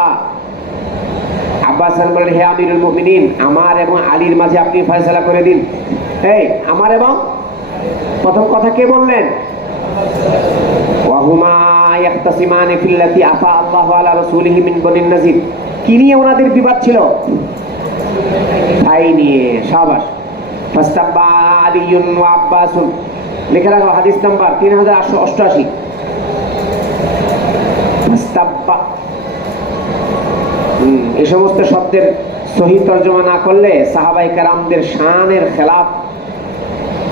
আব্বাস বললেন, হে আমিরুল মুমিনিন, আমার এবং আলীর মাঝে আপনি ফয়সালা করে দিন। এই আমার এবং, প্রথম কথা কে বললেন? ওয়া হুমা ইয়াখতাসিমানি ফিল্লাতি আফা আল্লাহু আলা রাসূলিহি মিন বনিন নাজির। কি নিয়ে ওনাদের বিবাদ ছিল? ভাই নিয়ে। শাবাশ। ফাস্তাব্বা আলিয়ুন ওয়া আব্বাসুন, লিখে রাখো হাদিস নাম্বার 3888। ফাস্তাব্বা, এই সমস্ত শব্দের সহি তর্জমা না করলে সাহাবায়ে কেরামদের শানের খেলাফ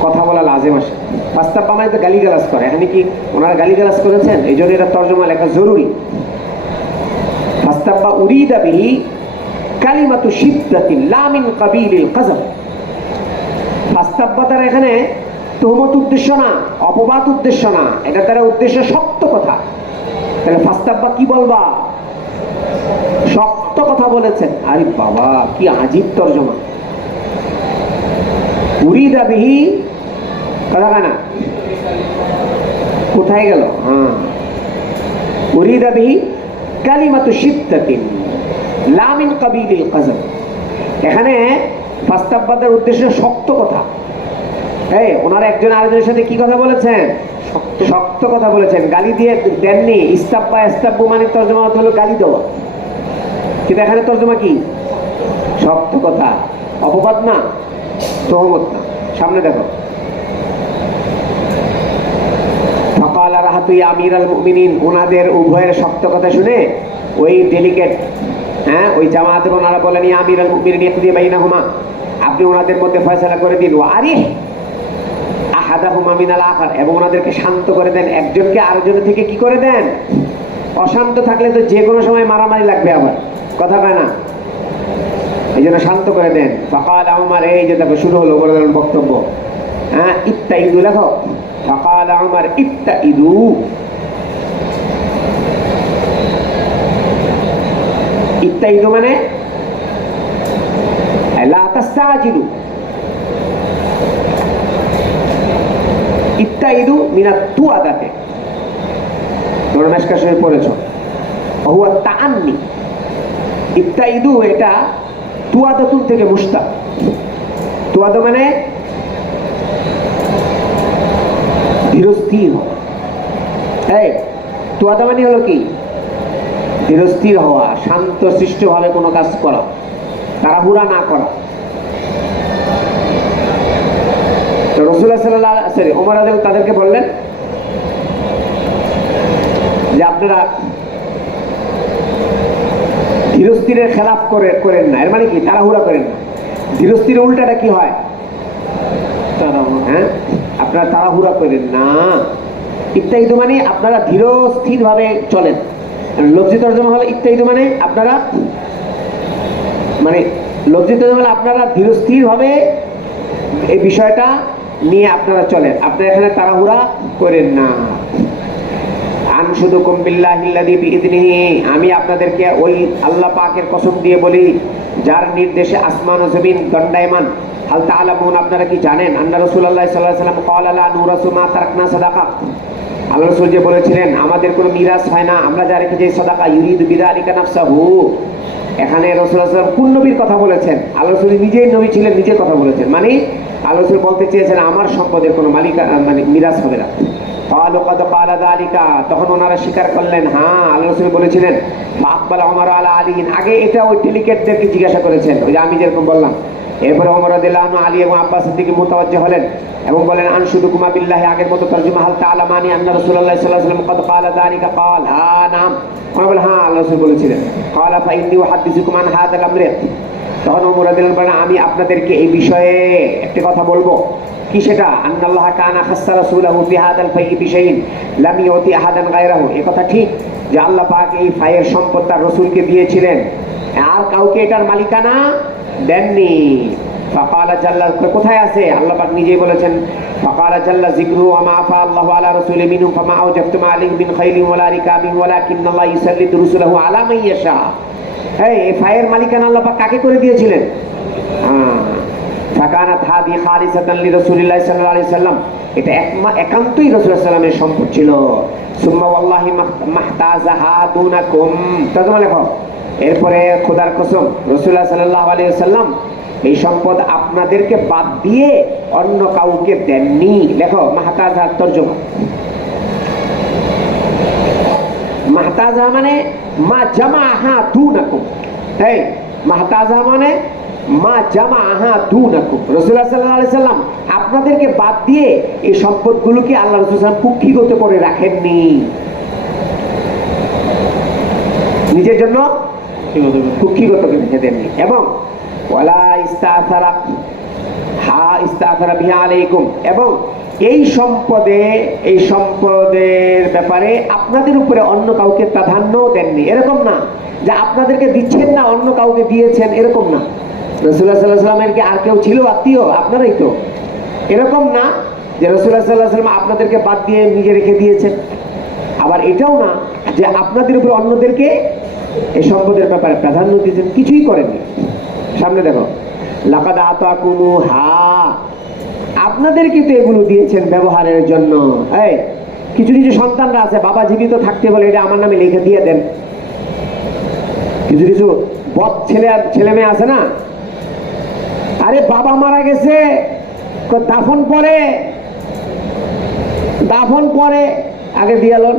কথা বলা লাজিম আসে। ফাস্তাব্বা মানে তো গালিগালাজ করে, এখানে কি ওনারা গালিগালাজ করেছেন? এই জন্য এটা তর্জমা লেখা জরুরি। ফাস্তাব্বা উরিদা বিহি কালিমাতু শিদ্দাতিন লা মিন কাবিলিল কাযাব। ফাস্তাব্বা তার এখানে তুহমত উদ্দেশ্য না, অপবাদ উদ্দেশ্য না, এটা তার উদ্দেশ্য শক্ত কথা। তাহলে ফাস্তাব্বা কি বলবা? শক্ত কথা বলেছেন। আরে বাবা, কি আজীব তর্জমা। উরিদা বিহি, কথা না কোথায় গেল? হ্যাঁ, উরিদা বিহি কালিমাতু শিদ্দাতিন লা মিন কাবিলিল কাযাব। এখানে ফাস্তাব্বাদের উদ্দেশ্য শক্ত কথা, এই ওনারা একজন আরেকজনের সাথে কি কথা বলেছেন? শক্ত কথা বলেছেন, গালি দিয়ে দেননি। ইস্তাব্বা ইস্তাব্বু মানে তর্জমা হলো গালি দেওয়া, কিন্তু এখানে তর্জমা কি? শক্ত কথা, অপবাদ না, তহমত না। সামনে দেখো, ফাকালা রাহাতু ইয়া আমিরাল মুমিনিন, ওনাদের উভয়ের শক্ত কথা শুনে ওই ডেলিগেট, ওই জামাতের ওনারা বলেন, ইয়া আমিরাল মুমিনিন ইকদি বাইনাহুমা, আপনি ওনাদের মধ্যে ফয়সালা করে দিন। ওয়া আরিহ আহাদাহুমা মিনাল আখার, এবং ওনাদেরকে শান্ত করে দেন, একজনকে আরেকজনের থেকে কি করে দেন? অশান্ত থাকলে তো যে কোনো সময় মারামারি লাগবে, আবার কথা কয় না, এই জন্য শান্ত করে দেন। ফাকাল উমর, এই যে দেখো শুরু হলো ওমরের বক্তব্য। ইত্তাইদু, লেখো ফাকাল উমর ইত্তাইদু, ইত্তাইদু মানে লা তাস্তাজিলু, ইত্তাইদু মিনাত তুআদাতে, তোমরা মেশকা শরীফ পড়েছো, হুয়া তাআন্নি। ইত্তাইদু এটা তুয়াদাতুন থেকে মুশতাক। তুয়াদা মানে ধীরস্থির হওয়া। এই তুয়াদা মানে হলো কি? ধীরস্থির হওয়া, শান্ত সৃষ্টভাবে কোনো কাজ করা, তাড়াহুড়া না করা। তো রাসূলুল্লাহ সাল্লাল্লাহু আলাইহি ওয়াসাল্লাম ওমর রাদিয়াল্লাহু তাদেরকে বললেন যে আপনারা ধীরস্থিরের খেলাফ করেন না। এর মানে কি? তাড়াহুড়া করেন না। ধীরস্থির উল্টাটা কি হয়? আপনারা তাড়াহুড়া করেন না। ইত্তাইদু মানে আপনারা ধীরস্থির ভাবে চলেন। লফজি তরজমা হলো ইত্তাইদু মানে আপনারা, মানে লফজি তরজমা হলো আপনারা ধীরস্থির ভাবে এই বিষয়টা নিয়ে আপনারা চলেন, আপনারা এখানে তাড়াহুড়া করেন না। আনশুদুকুম বিল্লাহিল্লাযী বিইযনিহি, আমি আপনাদেরকে ওই আল্লাহ পাকের কসম দিয়ে বলি যার নির্দেশে আসমান ও জমিন দণ্ডায়মান। হাল তাআলামুন, আপনারা কি জানেন? আন্না রাসূলুল্লাহ সাল্লাল্লাহু আলাইহি ওয়াসাল্লাম ক্বালা লা নুরাসু মা তারাকনা সাদাকা, আল্লাহ রাসূল যে বলেছিলেন আমাদের কোনো মিরাস হয় না আমরা যা রেখে যাই সাদাকা, ইউরিদু বিযালিকা নাফসাহু। এখানে রাসূলুল্লাহ সাল্লাল্লাহু আলাইহি ওয়াসাল্লাম কোন নবীর কথা বলেছেন? আল্লাহ রাসূল নিজেই নবী ছিলেন, নিজের কথা বলেছেন। মানে আল্লাহ রাসূল বলতে চেয়েছেন আমার সম্পদের কোনো মালিক মানে মিরাস হবে না। তখন ওনারা স্বীকার করলেন, হ্যাঁ আল্লাহ রাসূল বলেছিলেন। ওমর আলা আলীন, আগে এটা ওই ডেলিগেটদেরকে জিজ্ঞাসা করেছেন, ওই যে আমি যেরকম বললাম। এরপরে ওমর রাদিয়াল্লাহু আনহু আলী এবং আব্বাসের দিকে মুতাওয়াজ্জিহ হলেন এবং বলেন, আনশুদুকুমা বিল্লাহি, আগের মতো তরজমা, হাল তাআলামানি আন্না রাসূলুল্লাহ সাল্লাল্লাহু আলাইহি ওয়াসাল্লাম ক্বাদ ক্বালা যালিকা, ক্বাল হ্যাঁ নাম, ওমর বলেন হ্যাঁ আল্লাহ রাসূল বলেছিলেন। ক্বালা ফা ইন্নী উহাদ্দিসুকুম আন হাযাল আমরি, তখন ওমর রাদিয়াল্লাহু আনহু বলেন আমি আপনাদেরকে এই বিষয়ে একটা কথা বলবো। কি সেটা? আন্নাল্লাহ কানা খাসসা রাসূলাহু ফি হাযাল ফাইই বিশাইইন লাম ইউতি আহাদান গায়রাহু, এই কথা ঠিক যে আল্লাহ পাক এই ফায়ের সম্পদ তার রাসূলকে দিয়েছিলেন, আর কাউকে এটার মালিকানা দেননি। ফাকালা জাল্লা, কোথায় আছে? আল্লাহ পাক নিজেই বলেছেন, ফাকালা জাল্লা যিকরু ওয়া মা আফা আল্লাহু আলা রাসূলি মিনহুম ফামা আওজাফতুম আলাইহি মিন খাইলিন ওয়ালা রিকাবিন ওয়ালাকিন্নাল্লাহ ইউসাল্লিতু রুসুলাহু আলা মান ইয়াশা। এই ফায়ের মালিকানা আল্লাহ পাক কাকে করে দিয়েছিলেন? ফাকানাত হাদি খালিসাতান লিরাসূলিল্লাহ সাল্লাল্লাহু আলাইহি ওয়াসাল্লাম, এটা একান্তই রাসূলুল্লাহ সাল্লাল্লাহু আলাইহি ওয়াসাল্লামের সম্পদ ছিল। সুম্মা ওয়াল্লাহি মাহতাযাহা দুনাকুম, তরজমা লেখো। এরপরে খোদার কসম রাসূলুল্লাহ সাল্লাল্লাহু আলাইহি ওয়াসাল্লাম এই সম্পদ আপনাদেরকে বাদ দিয়ে অন্য কাউকে দেননি। লেখো মাহতাযাহা, তরজমা। মাহতাযাহা মানে মা জামাআহা দুনাকুম, এই মাহতাযাহা মানে মা জামাআহা দুনাকুম। রাসূলুল্লাহ সাল্লাল্লাহু আলাইহি ওয়াসাল্লাম আপনাদেরকে বাদ দিয়ে এই সম্পদগুলোকে আল্লাহ রাসূল সাল্লাল্লাহু আলাইহি ওয়াসাল্লাম কুক্ষিগত করে রাখেননি, নিজের জন্য কুক্ষিগত করে রেখে দেননি। এবং ওয়ালা ইস্তাআসারা, হা ইস্তাআসারা বিহা আলাইকুম, এবং এই সম্পদের ব্যাপারে আপনাদের উপরে অন্য কাউকে প্রাধান্য দেননি। এরকম না যে আপনাদেরকে দিচ্ছেন না অন্য কাউকে দিয়েছেন, এরকম না। রাসূলুল্লাহ সাল্লাল্লাহু আলাইহি ওয়াসাল্লামের কি আর কেউ ছিল আত্মীয়? আপনারাই তো। এরকম না যে রাসূলুল্লাহ সাল্লাল্লাহু আলাইহি ওয়াসাল্লাম আপনাদেরকে বাদ দিয়ে নিজে রেখে দিয়েছেন। আবার এটাও না যে আপনাদের উপর অন্যদেরকে এই সম্পদের ব্যাপারে প্রাধান্য দিয়েছেন, কিছুই করেননি। সামনে দেখো, লাকাদ আতাকুমু হা, আপনাদেরকে তো এগুলো দিয়েছেন ব্যবহারের জন্য। এই কিছু কিছু সন্তানরা আছে বাবা জীবিত থাকতে বলে এটা আমার নামে লিখে দিয়ে দেন। কিছু কিছু বদ ছেলে মেয়ে আছে না, আরে বাবা মারা গেছে দাফন পরে আগে দিয়ালন,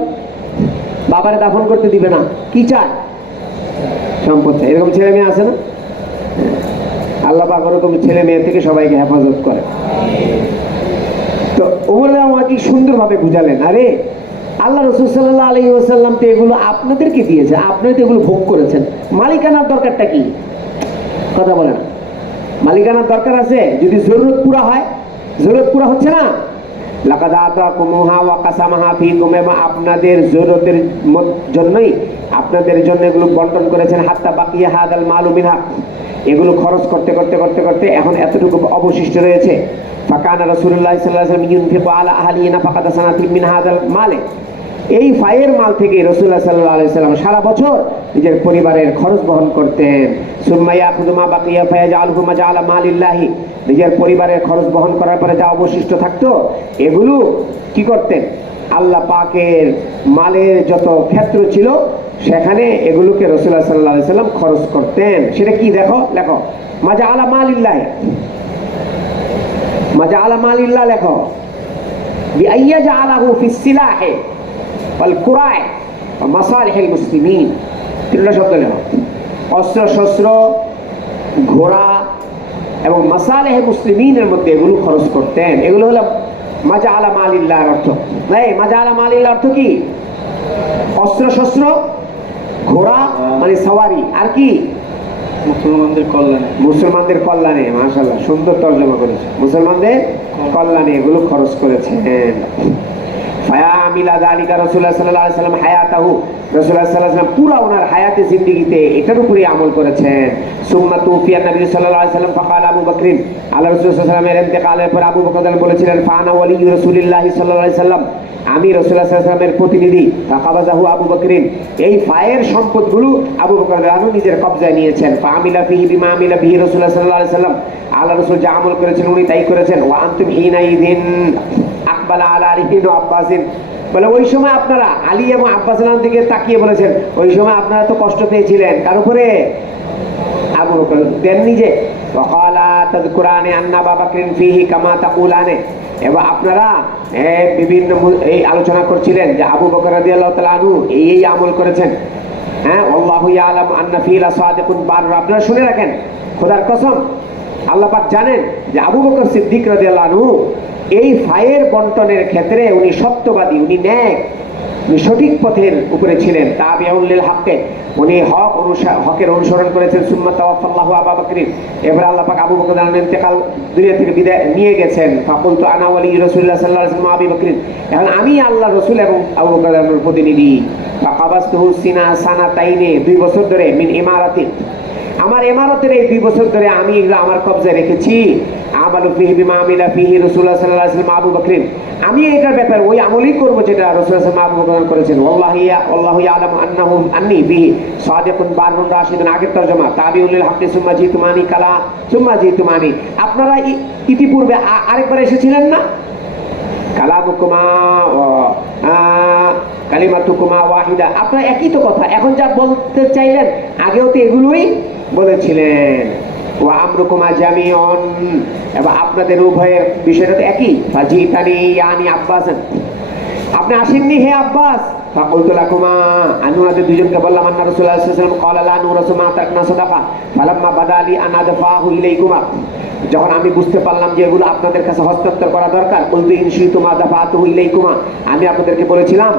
বাবারে দাফন করতে দিবে না, কি চায়? সম্পদ চায়। এরকম ছেলে মেয়ে আছে না? আল্লাহ পাক ওরকম ছেলে মেয়ে থেকে সবাইকে হেফাজত করে। তো ওমর আমাকে সুন্দরভাবে বুঝালেন, আরে আল্লাহ রাসূল সাল্লাল্লাহু আলাইহি ওয়াসাল্লাম তো এগুলো আপনাদেরকে দিয়েছে, আপনারা তো এগুলো ভোগ করেছেন, মালিকানার দরকারটা কি? কথা বলেন, মালিকানার দরকার আছে? যদি জরুরত পুরা হয়, জরুরত পুরা হচ্ছে না, লাকাদ আতাকুমুহা ওয়া কাসামাহা ফীকুম, আপনাদের জরুরতের জন্যই আপনাদের জন্য এগুলো বন্টন করেছেন। হাত্তা বাকিয়া হাদাল মালু মিনহা, এগুলো খরচ করতে করতে করতে করতে এখন এতটুকু অবশিষ্ট রয়েছে। ফাকানা রাসূলুল্লাহ সাল্লাল্লাহু আলাইহি ওয়াসাল্লাম ইউনফিকু আলা আহলিহি নাফাকাতা সানাতিন মিন হাদাল মালে, এই ফায়ের মাল থেকে রাসূলুল্লাহ সাল্লাল্লাহু আলাইহি ওয়াসাল্লাম সারা বছর নিজের পরিবারের খরচ বহন করতেন। সুম্মা ইয়াখুযু মা বাকিয়া ফায়াজআলহু মাজাআলা মালিল্লাহি, নিজের পরিবারের খরচ বহন করার পরে যা অবশিষ্ট থাকতো এগুলো কি করতেন? আল্লাহ পাকের মালের যত ক্ষেত্র ছিল সেখানে এগুলোকে রাসূলুল্লাহ সাল্লাল্লাহু আলাইহি ওয়াসাল্লাম খরচ করতেন। সেটা কি? দেখো, লেখো মাজাআলা মালিল্লাহি, মাজাআলা মালিল্লাহ লেখো, বিআইয়াজআলাহু ফিস সিলাহি ওয়াল কুরাই ওয়া মাসালিহিল মুসলিমিন, তিনটা শব্দ লেখো, অস্ত্র শস্ত্র, ঘোড়া এবং মাসালেহে মুসলিমিনের মধ্যে এগুলো খরচ করতেন। এগুলো হলো মাজাআলা মালিল্লাহর অর্থ। এই মাজাআলা মালিল্লাহর অর্থ কি? অস্ত্র শস্ত্র, ঘোড়া মানে সওয়ারি, আর কি? মুসলমানদের কল্যাণে, মুসলমানদের কল্যাণে। মাশাআল্লাহ, সুন্দর তর্জমা করেছে, মুসলমানদের কল্যাণে এগুলো খরচ করেছেন। ফায়ামিলা যালিকা রাসূলুল্লাহ সাল্লাল্লাহু আলাইহি ওয়াসাল্লাম হায়াতাহু, রাসূলুল্লাহ সাল্লাল্লাহু আলাইহি ওয়াসাল্লাম পুরা ওনার হায়াতে জিন্দেগিতে এটার উপরেই আমল করেছেন। সুম্মা তুফিয়া নবী সাল্লাল্লাহু আলাইহি ওয়াসাল্লাম ফাকালা আবু বকর, আল্লাহ রাসূল সাল্লাল্লাহু আলাইহি ওয়াসাল্লামের ইন্তেকালের পর আবু বকর বলেছিলেন, ফানা ওয়ালি রাসূলিল্লাহ সাল্লাল্লাহু আলাইহি ওয়াসাল্লাম, আমি রাসূলুল্লাহ সাল্লাল্লাহু আলাইহি ওয়াসাল্লামের প্রতিনিধি। ফাকাবাজাহু আবু বকর, এই ফায়ের সম্পদগুলো আবু বকর রাদিয়াল্লাহু আনহু নিজের কবজায় নিয়েছেন। ফাআমিলা ফিহি বিমা আমিলা বিহি রাসূলুল্লাহ সাল্লাল্লাহু আলাইহি ওয়াসাল্লাম, আল্লাহ রাসূল যা আমল করেছেন উনি তাই করেছেন। ওয়া আনতুম হিনা ইযিন আকবালা আলা আলী ইবনে আব্বাসিন, বলে ওই সময় আপনারা আলী এবং আব্বাসের দিকে তাকিয়ে বলেছেন, ওই সময় আপনারা তো কষ্ট পেয়েছিলেন কার উপরে? আবু বকর দেন নিজে। ওয়াকালা তাযকুরানি আন্না আবু বকরিন ফিহি কামা তাকুলানে, এবং আপনারা বিভিন্ন এই আলোচনা করছিলেন যে আবু বকর রাদিয়াল্লাহু তাআলা আনহু এই আমল করেছেন। হ্যাঁ, আল্লাহু ইয়ালাম আন্না ফিলা সাদিকুন বার, আপনারা শুনে রাখেন, খোদার কসম আল্লাহ পাক জানেন যে আবু বকর সিদ্দিক রাদিয়াল্লাহু আনহু এই ফায়ের বন্টনের ক্ষেত্রে উনি সত্যবাদী, উনি ন্যায়, উনি সঠিক পথের উপরে ছিলেন। তাবিউল লিল হককে, উনি হকের অনুসরণ করেছেন। সুম্মা তাওয়াফাল্লাহু আবু বকর, এবার আল্লাহ পাক আবু বকর রাদিয়াল্লাহু আনহু ইন্তেকাল, দুনিয়া থেকে বিদায় নিয়ে গেছেন। ফাকুলতু আনা ওয়ালি রাসূলুল্লাহ সাল্লাল্লাহু আলাইহি ওয়াসাল্লাম আবু বকর, এখন আমি আল্লাহ রাসূল এবং আবু বকর রাদিয়াল্লাহু আনহুর প্রতিনিধি। ফাকাবাসতুহু সানাতাইনে, 2 বছর ধরে, মিন ইমারাতি, আমার ইমারতের এই 2 বছর ধরে আমি এগুলো আমার কবজায় রেখেছি। আমালু ফিহি বিমা আমিলা ফিহি রাসূলুল্লাহ সাল্লাল্লাহু আলাইহি ওয়াসাল্লাম আবু বকর, আমি এটার ব্যাপারে ওই আমলই করব যেটা রাসূলুল্লাহ সাল্লাল্লাহু আলাইহি ওয়াসাল্লাম আবু বকর করেছেন। আল্লাহু ইয়ালামু আন্নাহু আন্নী বিহি সাদিকুন বারুন রাশিদুন, আগের তরজমা তাবিউল লিল হক সুম্মা জিতুমানি কালা সুম্মা জিতুমানি, আপনারা ইতিপূর্বে আরেকবার এসেছিলেন না? কালামুকুমা কালিমাতুকুমা ওয়াহিদা, আপনারা একই তো কথা, এখন যা বলতে চাইলেন আগেও তো এগুলোই বলেছিলেন। ওয়া আমরুকুমা জামিউন, এবং আপনাদের উভয়ের বিষয়টা তো একই। ফাজিতানি ইয়ানি আব্বাসান, আপনি আসেননি হে আব্বাস। ফাকুলতু লাকুমা, আমি ওনাদের দুজনকে বললাম, আন্না রাসূলুল্লাহ সাল্লাল্লাহু আলাইহি ওয়াসাল্লাম ক্বালা লা নুরাসু মা তাকনা সাদাকা ফালাম্মা বাদালি আন আদফাহু ইলাইকুমা, যখন আমি বুঝতে পারলাম যে এগুলো আপনাদের কাছে হস্তান্তর করা দরকার, কুলতু ইন শিতুমা দাফাতুহু ইলাইকুমা, আমি আপনাদেরকে বলেছিলাম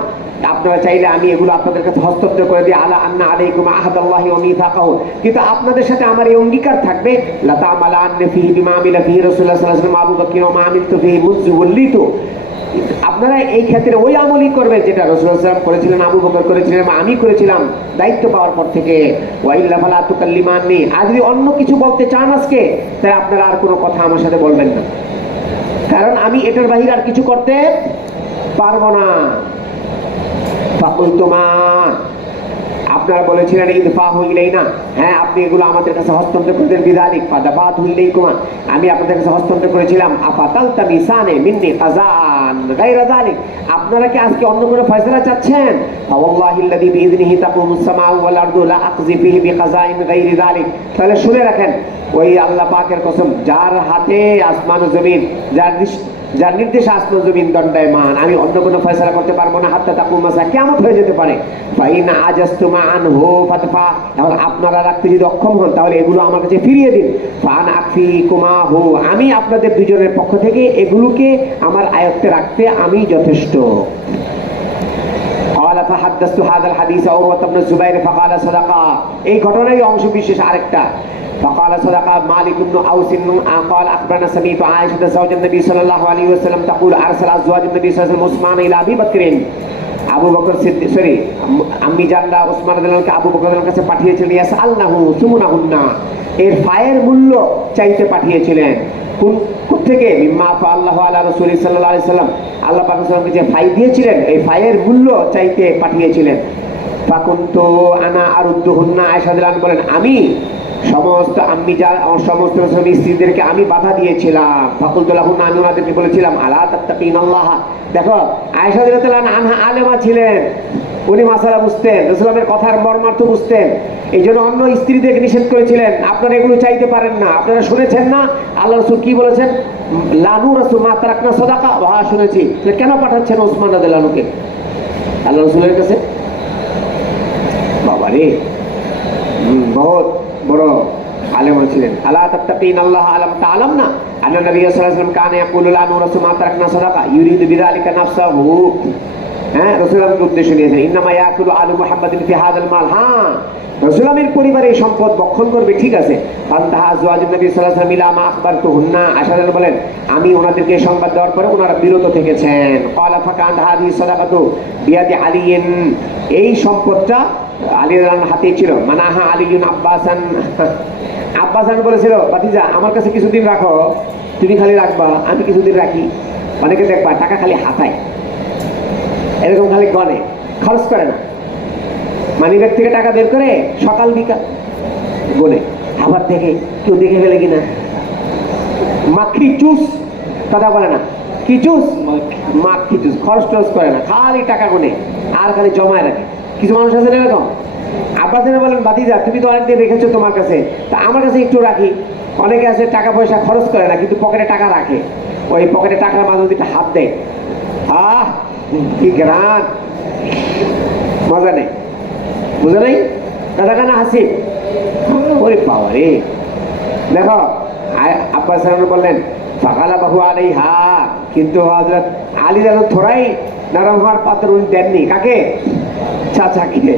আপনারা চাইলে আমি এগুলো আপনাদের কাছে হস্তান্তর করে দিই। আলা আন্না আলাইকুম আহাদাল্লাহি ওয়া মিসাকাহু, কিন্তু আপনাদের সাথে আমার এই অঙ্গীকার থাকবে, লা তা'মালান্না ফিহি বিমা আমিলা ফিহি রাসূলুল্লাহ সাল্লাল্লাহু আলাইহি ওয়াসাল্লাম আবু বকর ওয়া মা আমিলতু ফিহি মুযু ওয়াল্লিতু, আপনারা এই ক্ষেত্রে ওই আমলই করবেন যেটা রাসূলুল্লাহ সাল্লাল্লাহু আলাইহি ওয়াসাল্লাম করেছিলেন, আবু বকর করেছিলেন, আমি করেছিলাম দায়িত্ব পাওয়ার পর থেকে। ওয়া ইল্লা ফালা তুকাল্লিমাননি, আর যদি অন্য কিছু বলতে চান আজকে, তাহলে আপনারা আর কোনো কথা আমার সাথে বলবেন না, কারণ আমি এটার বাহিরে আর কিছু করতে পারবো না। ফাকুলতুমা, আপনারা বলেছিলেন ইদফাহু ইলাইনা, হ্যাঁ আপনি এগুলো আমাদের কাছে হস্তান্তর করে দেন, বিযালিক ফাদাফাতু ইলাইকুমা, আমি আপনাদের কাছে হস্তান্তর করেছিলাম। আফাতালতামিসানে মিন্নি কাযান গায়রা যালিক, আপনারা কি আজকে অন্য কোনো ফয়সালা চাচ্ছেন? ওয়াল্লাহিল্লাযী বিইযনিহি তাকুমুস সামাউ ওয়াল আরদু লা আকযি ফীহি বিকাযাইন গায়রি যালিক। তাহলে শুনে রাখেন, ওই আল্লাহ পাকের কসম, যার হাতে আসমান ও জমিন, যার নির্দেশে আসমান জমিন দণ্ডায়মান, আমি অন্য কোনো ফয়সালা করতে পারবো না হাত্তা তাকুমা সা, কিয়ামত হয়ে যেতে পারে। ফাইন আজাজতুমা আনহু ফাতফা, এখন আপনারা রাখতে যদি অক্ষম হন তাহলে এগুলো আমার কাছে ফিরিয়ে দিন। ফান আকফিকুমা হু, আমি আপনাদের দুজনের পক্ষ থেকে এগুলোকে আমার আয়ত্তে রাখতে আমি যথেষ্ট। قال فحدثت هذا الحديث عروة بن الزبير فقال صدقا، এই ঘটনারই অংশ বিশেষ আরেকটা। فقال صدقا مالك بن اوس قال اخبرنا سمعت عائشة زوج النبي صلى الله عليه وسلم تقول ارسل ازواج النبي صلى الله عليه وسلم عثمان الى ابي بكر, আবু বকর সিদ্দিক আম্মি জানরা ওসমান রাদিয়াল্লাহু আনহু আবু বকরের কাছে পাঠিয়েছিলেন, ইয়াসআলনাহু সুমুনাহুন্না, এর ফায়ের মূল্য চাইতে পাঠিয়েছিলেন। কোন থেকে? মিম্মা আল্লাহু আলা রাসূলি সাল্লাল্লাহু আলাইহি সাল্লাম, আল্লাহ পাক সাল্লামকে যে ফাই দিয়েছিলেন এই ফায়ের মূল্য চাইতে পাঠিয়েছিলেন। ফাকুনতু আনা আরুদ্দুহুন্না, আয়েশা রাদিয়াল্লাহু আনহা বলেন আমি সমস্ত সমস্ত স্ত্রীদেরকে আমি বাধা দিয়েছিলাম। ফাকুলতু লাহুন্না, আমি ওনাদেরকে বলেছিলাম আলা তাত্তাকিনাল্লাহ। দেখো আয়েশা রাদিয়াল্লাহু আনহা আলেমা ছিলেন, উনি মাসালা বুঝতেন, রাসূলের কথার মর্মার্থ বুঝতেন, এই জন্য অন্য স্ত্রীদেরকে নিষেধ করেছিলেন আপনারা এগুলো চাইতে পারেন না। আপনারা শুনেছেন না আল্লাহ রাসূল কি বলেছেন? লানু রাসূল মা তারাকনা সাদাকা, ওয়া শুনেছি। কেন পাঠাচ্ছেন ওসমান রাদিয়াল্লাহু আনহুকে আল্লাহ রাসূলের কাছে? বাবা রে, বহুত বড় আলেম ছিলেন। আলা তাত্তাকিনাল্লাহ আলাম তাআলামনা আন্না নবী সাল্লাল্লাহু আলাইহি ওয়াসাল্লাম কানা ইয়াকুলু লানু রাসূল মা তারাকনা সাদাকা ইউরিদু বিযালিকা নাফসাহু, হ্যাঁ রাসূলের উদ্দেশ্য নিয়েছেন। ইন্নামা ইয়াকুলু আলু মুহাম্মাদিন ফি হাযাল মাল, হ্যাঁ রাসূলের পরিবারে এই সম্পদ ভক্ষণ করবে, ঠিক আছে। ফান্তাহা আজওয়াজুন নবী সাল্লাল্লাহু আলাইহি ওয়াসাল্লাম ইলা মা আখবারতুহুন্না, আয়েশা বলেন আমি ওনাদেরকে সংবাদ দেওয়ার পরে ওনারা বিরত থেকেছেন। ক্বালা ফাকান হাদিহি সাদাকাতু বিয়াদি আলিয়িন, এই সম্পদটা আলী রাদিয়াল্লাহু আনহুর হাতে ছিল। মানাহা আলিয়ুন আব্বাসান, আব্বাসান বলেছিল ভাতিজা আমার কাছে কিছুদিন রাখো, তুমি খালি রাখবা আমি কিছুদিন রাখি। অনেকে দেখবা টাকা খালি হাতায়, এরকম খালি গনে, খরচ করে না, মানিব্যাগ থেকে টাকা বের করে সকাল বিকাল গোনে, আবার দেখে কেউ দেখে ফেলে কিনা, মাখি চুস কথা বলে না, কি চুস মাখি চুস, খরচ টরচ করে না, খালি টাকা গোনে আর খালি জমায় রাখে। কিছু মানুষ আছে এরকম। আব্বাস বলেন ভাতিজা তুমি তো অনেকদিন রেখেছো তোমার কাছে, তা আমার কাছে একটু রাখি। অনেকে আছে টাকা পয়সা খরচ করে না কিন্তু পকেটে টাকা রাখে, ওই পকেটে টাকার মাঝে যদি হাত দেয়, আহ কি গ্রান, মজা নেই, বুঝে নেই দাদা কানা হাসি, ওরে বাবা রে। দেখো আব্বাস বললেন ফাকালা বাহু আলাইহা, কিন্তু হযরত আলী যেন থোড়াই নরম হওয়ার পাত্র উনি দেননি। কাকে? চাচাকে।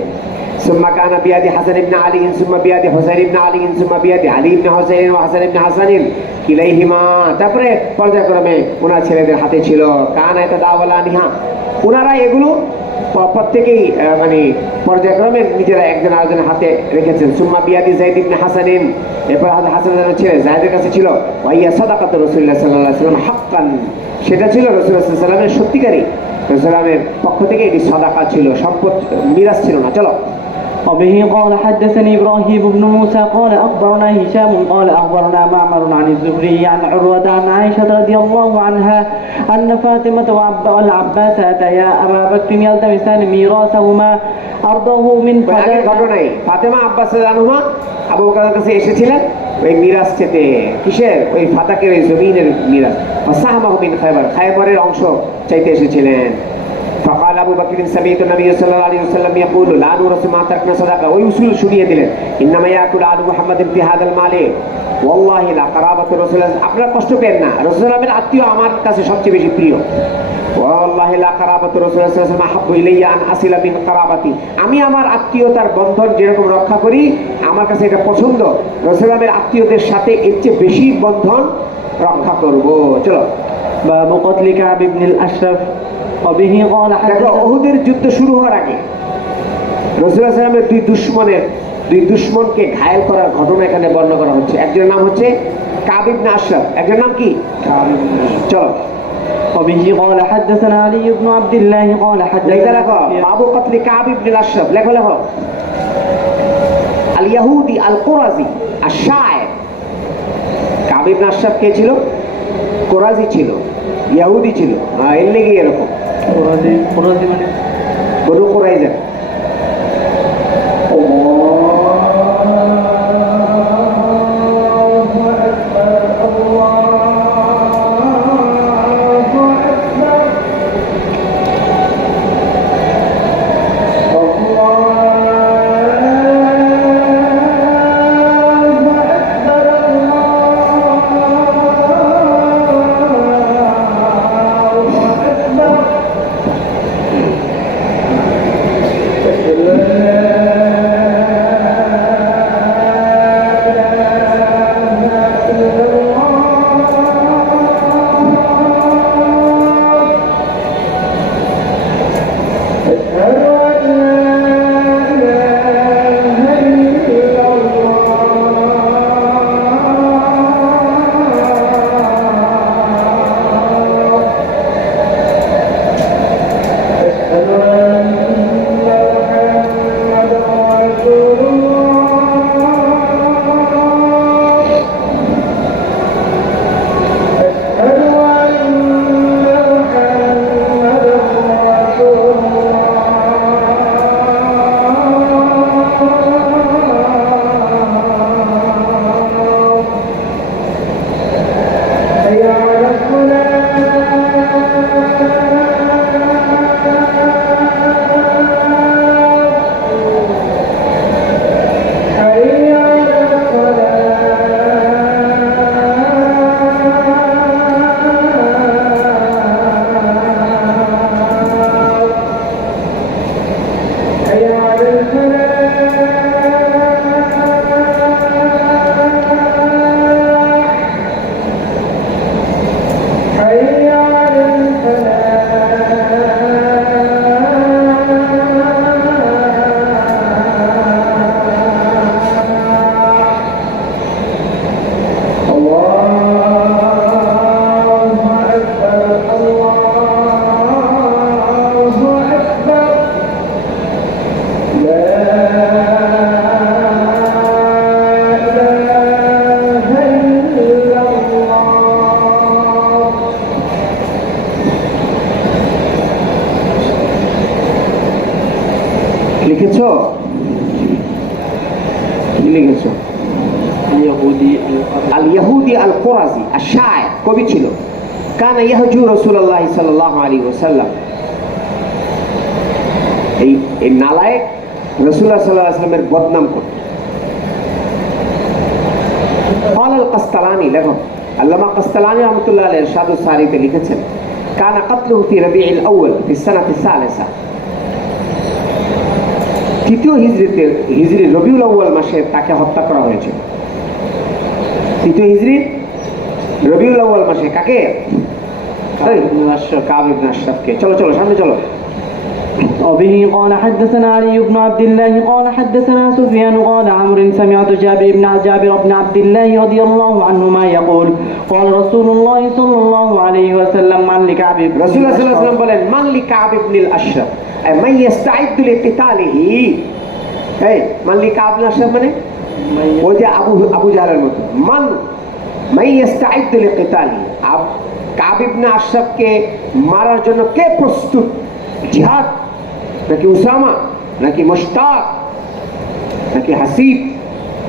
সুম্মা কানা বিয়াদি হাসান ইবনে আলী, সুম্মা বিয়াদি হুসাইন ইবনে আলী, সুম্মা বিয়াদি আলী ইবনে হুসাইন ওয়া হাসান ইবনে হাসান কিলাইহিমা, তারপরে পর্যায়ক্রমে ওনার ছেলেদের হাতে ছিল। কানা ইয়াতাদাওয়ালানিহা, ওনারা এগুলো প্রত্যেকেই মানে পর্যায়ক্রমে নিজেরা একজন আরেকজনের হাতে রেখেছেন। সুম্মা বিয়াদি যায়েদ ইবনে হাসানিন, এরপর হাসানের ছেলে যায়েদের কাছে ছিল। ওয়াইয়া সাদাকাতু রাসূলুল্লাহ সাল্লাল্লাহু আলাইহি ওয়াসাল্লাম হাক্কান, সেটা ছিল রাসূলুল্লাহ সাল্লাল্লাহু আলাইহি ওয়াসাল্লামের সত্যিকারী, রাসূলের পক্ষ থেকে এটি সাদাকা ছিল, সম্পদ মিরাস ছিল না। চলো। وبه قال حدثني إبراهيم بن موسى قال أخبرنا هشام قال أخبرنا معمر عن الزهري عن عروة عن عائشة رضي الله عنها أن فاطمة والعباس أتيا أبا بكر يلتمسان ميراثهما أرضه من فضل। ঘটনাই ফাতেমা আব্বাস রাদিয়াল্লাহু আনহু আবু বকরের কাছে এসেছিলেন ওই মিরাস চেতে, কিসের? ওই ফাতাকের ওই জমিনের মিরাস। ফাসাহমাহু মিন খায়বার, খায়বারের অংশ চাইতে এসেছিলেন। فقال ابو بكر سمعت النبي صلى الله عليه وسلم يقول لا نورث ما تركنا صدقه, ওই উসুল শুনিয়ে দিলেন। انما ياكل آل محمد في هذا المال والله لا قرابه رسول, আপনারা কষ্ট পেন না, রাসূলের আত্মীয় আমার কাছে সবচেয়ে বেশি প্রিয়। والله لا قرابه رسول الله صلى الله عليه وسلم احب الي ان اصل من قرابتي, আমি আমার আত্মীয়তার বন্ধন যেরকম রক্ষা করি আমার কাছে এটা পছন্দ, রাসূলের আত্মীয়দের সাথে এর চেয়ে বেশি বন্ধন রক্ষা করব। চলো। باب قتل كعب بن الأشرف وبه قال দেখো উহুদের যুদ্ধ শুরু হওয়ার আগে রাসূলুল্লাহ সাল্লাল্লাহু আলাইহি ওয়াসাল্লামের দুই দুশমনকে ঘায়েল করার ঘটনা এখানে বর্ণনা করা হচ্ছে। একজনের নাম হচ্ছে কাব ইবনে আশরাফ, একজনের নাম কি? চলো। وبه قال حدثنا علي بن عبد الله قال লেখা রাখো حدثنا বাবু কতলি কাব ইবনে আশরাফ, লেখো লেখো। আল ইয়াহুদি আল কুরাজি আশ-শায়ের। কাব ইবনে আশরাফ কে ছিল? কুরাজি ছিল, ইহুদি ছিল। এর লেগে এরকম কুরাজি মানে বনু কুরাইজা। লিখেছ? কি লিখেছ? আল ইয়াহুদি আল কুরাজি আশ-শায়ের কবি ছিল। কানা ইয়াহজু রাসূলুল্লাহ সাল্লাল্লাহু আলাইহি ওয়াসাল্লাম। এই নালায়েক রাসূলুল্লাহ সাল্লাল্লাহু আলাইহি ওয়াসাল্লামের বদনাম করত। قال القسطلاني লেখক আল্লামা কাসতালানি রাহমাতুল্লাহ আলাইহি ইরশাদুস সারিতে লিখেছেন, কানা কাতলুহু ফি রবিউল আউয়াল ফি সানাতি সালিসা। তৃতীয় হিজরি রবিউল আউয়াল মাসে তাকে হত্যা করা হয়েছিল। তৃতীয় হিজরি রবিউল আউয়াল মাসে কাকে? কাব ইবনে আশরাফকে। চলো চলো সামনে চলো। وبه قال حدثنا علي بن عبد الله قال حدثنا سفيان قال عمرو سمعت جابر بن عبد الله رضي الله عنهما يقول قال رسول الله صلى الله عليه وسلم من لكعب بن রাসূল সাল্লাল্লাহু আলাইহি ওয়াসাল্লাম বলেন, মান লিকাব ইবনে আশরাফ মান ইস্তাইদু লিকিতালিহি। এই মান লিকাব ইবনে আশরাফ মানে ওই যে আবু জাহলের মতো। মান ইস্তাইদু লিকিতালিহি। কাব ইবনে আশরাফকে মারার জন্য কে প্রস্তুত? জিহাদ নাকি উসামা নাকি মুশতাক নাকি হাসিব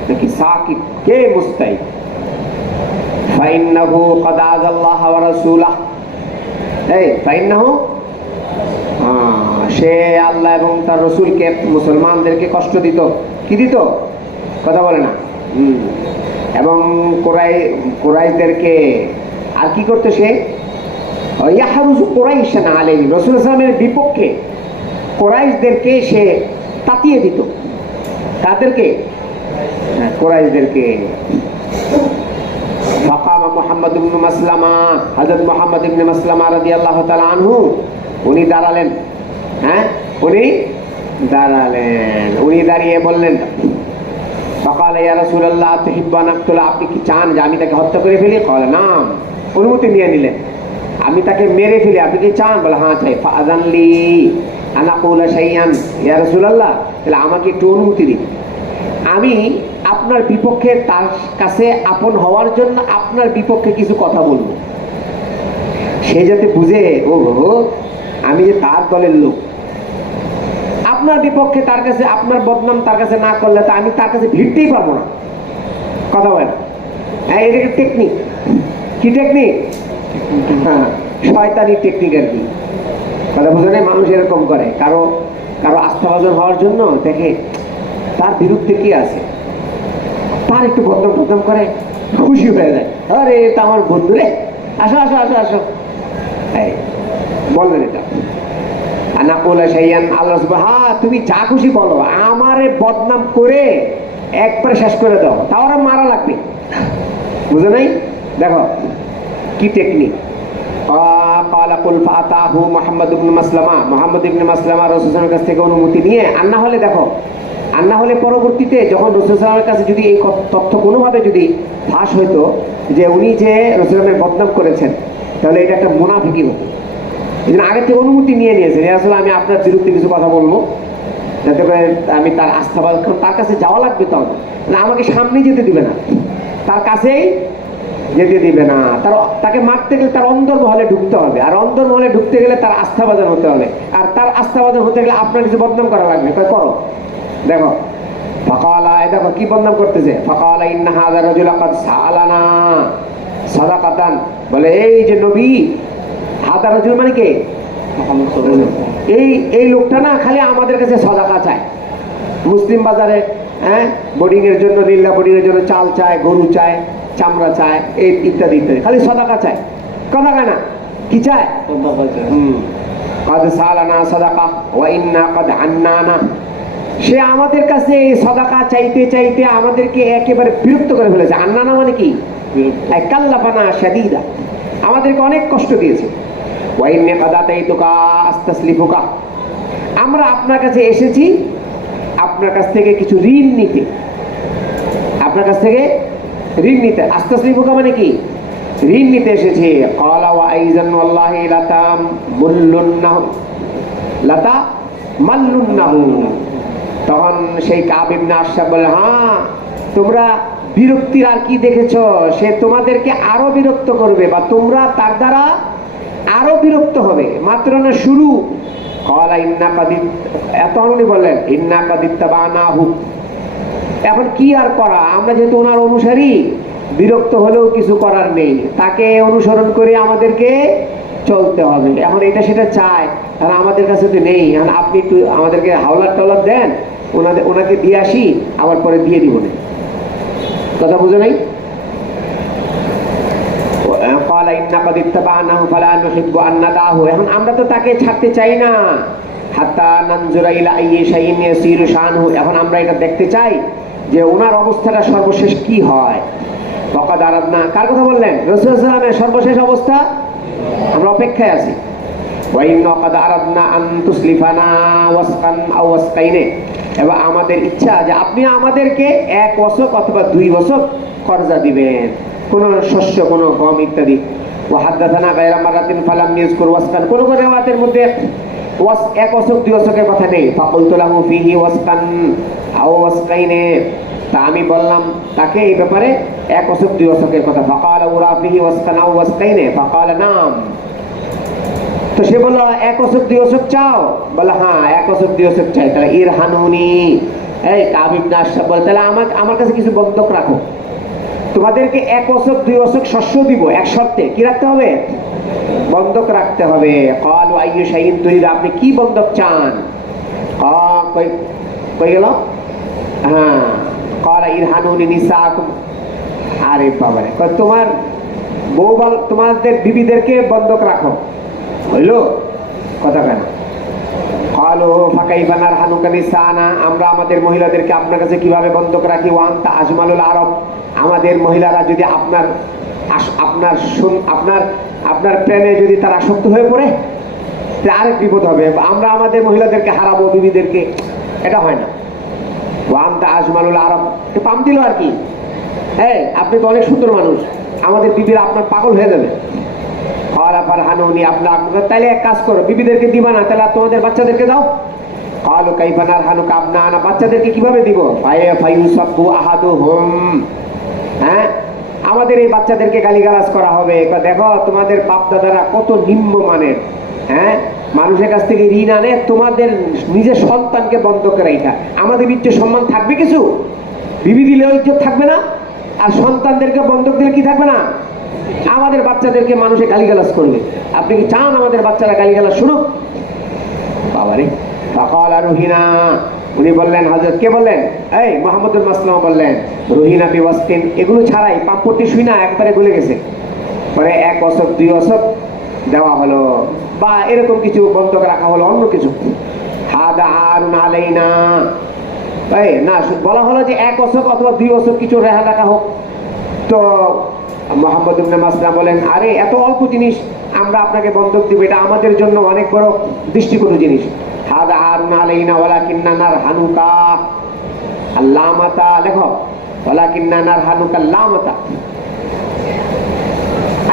নাকি সাকিব? কে মুস্তাইদ? ফাইন্নাহু ক্বাদ আযাল্লাহ ওয়া রাসূলাহ। এই ফাইন্নাহু, সে আল্লাহ এবং তার রাসূলকে মুসলমানদেরকে কষ্ট দিত। কি দিত? কথা বলে না। এবং কুরাইশদেরকে আর কি করতো সে? ইয়াহরুজু কুরাইশান আলাইহি। রাসূল সাল্লাল্লাহু আলাইহি ওয়াসাল্লামের বিপক্ষে কুরাইশদেরকে সে তাতিয়ে দিত। তাদেরকে? কুরাইশদেরকে। ফাকামা মুহাম্মদ ইবনে মাসলামা, হযরত মুহাম্মদ ইবনে মাসলামা রাদিয়াল্লাহু তাআলা আনহু উনি দাঁড়ালেন। উনি দাঁড়িয়ে বললেন, ফাকাল ইয়া রাসূলুল্লাহ তুহিব্বু আন আক্তুলা। আপনি কি চান যে আমি তাকে হত্যা করে ফেলি? ক্বালা নাম। অনুমতি নিয়ে নিলেন, আমি তাকে মেরে ফেলি, আপনি কি চান? বলে হ্যাঁ চাই। ফাআযানলি আন আকুলা শাইআন ইয়া রাসূলুল্লাহ, তাহলে আমাকে একটু অনুমতি দিন। আমি আপনার বিপক্ষে তার কাছে আপন হওয়ার জন্য আপনার বিপক্ষে কিছু কথা বলবো, সে যাতে বুঝে ও আমি যে তার দলের লোক। আপনার বিপক্ষে তার কাছে আপনার বদনাম তার কাছে না করলে তো আমি তার কাছে ভিড়তেই পারবো না। কথা বলেন, হ্যাঁ এটা টেকনিক। কি টেকনিক? হ্যাঁ, শয়তানি টেকনিক আর কি। কথা বুঝে নেই, মানুষ এরকম করে, কারো কারো আস্থাভাজন হওয়ার জন্য দেখে তার বিরুদ্ধে কি আছে, তার একটু বদনাম টদনাম করে খুশি হয়ে যায়, আরে এটা আমার বন্ধু রে, আসো আসো আসো আসো। বললেন এটা না বলে সেইয়ান আল্লাহ হ্যাঁ তুমি যা খুশি বলো, আমারে বদনাম করে একবার শেষ করে দাও, তাও আর মারা লাগবে। বুঝে নাই? দেখো কি টেকনিক। মোহাম্মদ ইবনে মাসলামা রাসূলের কাছ থেকে অনুমতি নিয়ে, আর না হলে দেখো, আর না হলে পরবর্তীতে যখন রাসূলের কাছে যদি এই তথ্য কোনোভাবে যদি ফাঁস হইতো যে উনি যে রাসূলের বদনাম করেছেন, তাহলে এটা একটা মুনাফিকি হতো। এই জন্য আগে থেকে অনুমতি নিয়ে নিয়েছেন, আসলে আমি আপনার বিরুদ্ধে কিছু কথা বলবো, যাতে করে আমি তার আস্থাবাদ, তার কাছে যাওয়া লাগবে, তখন আমাকে সামনে যেতে দিবে না, তার কাছেই যেতে দিবে না। তাকে মারতে গেলে তার অন্তর্মহলে ঢুকতে হবে, আর অন্তর্মহলে ঢুকতে গেলে তার আস্থাবাদন হতে হবে, আর তার আস্থাবাদন হতে গেলে আপনার কিছু বদনাম করা লাগবে। তাই করো। দেখো ফাকালা, দেখো কি বদনাম করতেছে। ফাকালা ইন্না হাযা রাজুলা ক্বাদ সালানা সাদাকাতান, বলে এই যে নবী, হাযা রাজুল মানে কে? এই লোকটা না খালি আমাদের কাছে সাদাকা চায়। মুসলিম বাজারে হ্যাঁ বোর্ডিং এর জন্য, লীলা বোর্ডিং এর জন্য চাল চায়, গরু চায়, চামড়া চায়, এই ইত্যাদি ইত্যাদি, খালি সাদাকা চায়। কথা কয় না, কি চায়? সে আমাদের কাছে সাদাকা চাইতে চাইতে আমাদেরকে একেবারে বিরক্ত করে ফেলেছে। আন্নানা মানে কি? কাল্লাফানা শাদীদা, আমাদেরকে অনেক কষ্ট দিয়েছে। ওয়াইন্নে কাদাতাইতুকা আস্তাসলিফুকা, আমরা আপনার কাছে এসেছি আপনার কাছ থেকে কিছু ঋণ নিতে, আপনার কাছ থেকে ঋণ নিতে। আস্তাসলিফুকা মানে কি? ঋণ নিতে এসেছে। ক্বালা ওয়া আইযান ওয়াল্লাহি লাতা মাল্লুন্নাহু, তখন সেই কাব ইবনে আশরাফ বলে, হ্যাঁ তোমরা বিরক্তির আর কি দেখেছো, সে তোমাদেরকে আরো বিরক্ত করবে, বা তোমরা তার দ্বারা আরো বিরক্ত হবে, মাত্র না শুরু। ক্বালা ইন্না কাদিত, এত উনি বললেন ইন্না কাদিত্তাবানাহু, এখন কি আর করা, আমরা যেহেতু ওনার অনুসারী, বিরক্ত হলেও কিছু করার নেই, তাকে অনুসরণ করে আমাদেরকে চলতে হবে। এখন এটা সেটা চায়, আর আমাদের কাছে তো নেই, এখন আপনি একটু আমাদেরকে হাওলার টাওলার দেন, ওনাকে দিয়ে আসি, আবার পরে দিয়ে দিব না। কথা বুঝে নাই? এখন আমরা তো তাকে ছাড়তে চাই না। এখন আমরা এটা দেখতে চাই যে ওনার অবস্থাটা সর্বশেষ কি হয়। কার কথা বললেন? রাসূলুল্লাহ সাল্লাল্লাহু আলাইহি ওয়াসাল্লামের সর্বশেষ অবস্থা, আমরা অপেক্ষায় আছি। এবার আমাদের ইচ্ছা যে আপনি আমাদেরকে 1 ওয়াসক অথবা 2 ওয়াসক কর্জা দিবেন, কোন শস্য, কোন গম ইত্যাদি। ওয়াহাদাথানা গায়রা মারাতিন ফালাম ইয়াজকুর ওয়াসকান, কোন কোন রিওয়ায়াতের মধ্যে 1 ওয়াসক 2 ওয়াসকের কথা নেই। ফাকুলতু লাহু ফিহি ওয়াসকান আও ওয়াসকাইনে, তা আমি বললাম তাকে এই ব্যাপারে 1 ওয়াসক 2 ওয়াসকের কথা। ফাকালা উরা ফিহি ওয়াসকান আও ওয়াসকাইনে, ফাকালা নাম, তো সে বলল 1 ওয়াসক 2 ওয়াসক চাও? বলে হ্যাঁ 1 ওয়াসক 2 ওয়াসক চাই। তাহলে ইরহানুনি, এই কাব ইবনে আশরাফ বলে, তাহলে আমার কাছে কিছু বন্ধক রাখো, তোমাদেরকে 1 ওয়াসক 2 ওয়াসক শস্য দিব, এক শর্তে। কি রাখতে হবে? বন্ধক রাখতে হবে। ক্বালু আইয়ু শাইইন তুরিদ, আপনি কি বন্ধক চান? কই গেল? হ্যাঁ, ক্বালা ইরহানুনি নিসাকুম, আরে বাবারে, তোমার বউ, তোমাদের বিবিদেরকে বন্ধক রাখো, হইল? কথা কেন? ক্বালু ফাকাইফা নারহানুকা নিসানা, আমরা আমাদের মহিলাদেরকে আপনার কাছে কিভাবে বন্ধক রাখি? ওয়া আনতা আজমালুল আরব, আমাদের মহিলারা যদি আপনার প্রেমে যদি তারা আসক্ত হয়ে পড়ে, তাহলে আরেক বিপদ হবে, আমরা আমাদের মহিলাদেরকে হারাবো, বিবিদেরকে, এটা হয় না। ওয়া আনতা আজমালুল আরব, পাম দিল আর কি, হ্যাঁ আপনি তো অনেক সুন্দর মানুষ, আমাদের বিবিরা আপনার পাগল হয়ে যাবে। আপনার তাইলে এক কাজ করো, বিবিদেরকে দিবা না, তাহলে তোমাদের বাচ্চাদেরকে দাও। ক্বালু কাইফা নারহানুকা আবনানা, বাচ্চাদেরকে কিভাবে দিব? ফায়ুসাব্বু আহাদুহুম, হ্যাঁ আমাদের এই বাচ্চাদেরকে গালিগালাজ করা হবে। দেখো তোমাদের বাপ দাদারা কত নিম্নমানের, হ্যাঁ মানুষের কাছ থেকে ঋণ আনে, তোমাদের নিজের সন্তানকে বন্ধক রাখা। আমাদের ইজ্জত সম্মান থাকবে কিছু? বিবি দিলেও ইজ্জত থাকবে না, আর সন্তানদেরকে বন্ধক দিলে কি থাকবে না? আমাদের বাচ্চাদেরকে মানুষে গালিগালাজ করবে। আপনি কি চান আমাদের বাচ্চারা গালিগালাজ শুনুক? বাবারে, ফাকাল রুহিনা, উনি বললেন, হযরত কে বললেন? এই মুহাম্মদুল মাসলামা বললেন, রুহিনা বিওয়াসতিন, এগুলো ছাড়াই পাম্পটি শুই না একবারে গলে গেছে, পরে 1 অসব 2 অসব দেওয়া হলো, বা এরকম কিছু বন্ধক রাখা হলো, অন্য কিছু। হাদা আরুন আলাইনা, এই না বলা হলো যে 1 অসব অথবা 2 অসব কিছু রেহা রাখা হোক। তো মুহাম্মদ ইবনে মাসলামা বলেন, আরে এত অল্প জিনিস আমরা আপনাকে বন্ধক দিব, এটা আমাদের জন্য অনেক বড় দৃষ্টিকটু জিনিস। হাদা আরুন আলাইনা ওয়ালাকিন্না নারহানুকা আল্লামাতা, লেখো ওয়ালাকিন্না নারহানুকা আল্লামাতা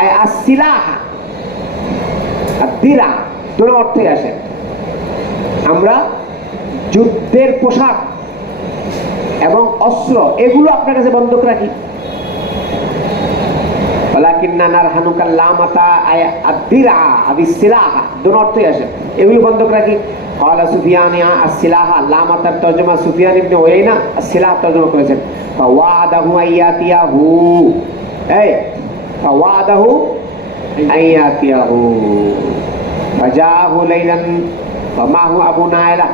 আই আসিলাহ আদিরা, দুটো অর্থে আসে। আমরা যুদ্ধের পোশাক এবং অস্ত্র এগুলো আপনার কাছে বন্ধক রাখি। ওয়ালাকিন্না নারহানুকা আল্লামাতা আই আদিরা আবিসিলাহ, দুটো অর্থে আসে, এগুলো বন্ধক রাখি। قال سفيان السلاح লামাতার তরজমা সুফিয়ান ইবনে উয়াইনা السلاح তরজমা করেছেন। ফাওয়াদাহু আইয়াতিয়াহু, এই ফাওয়াদাহু আইয়াতিয়াহু ফাজাহু লাইলান ওয়ামাহু আবু নাইলা,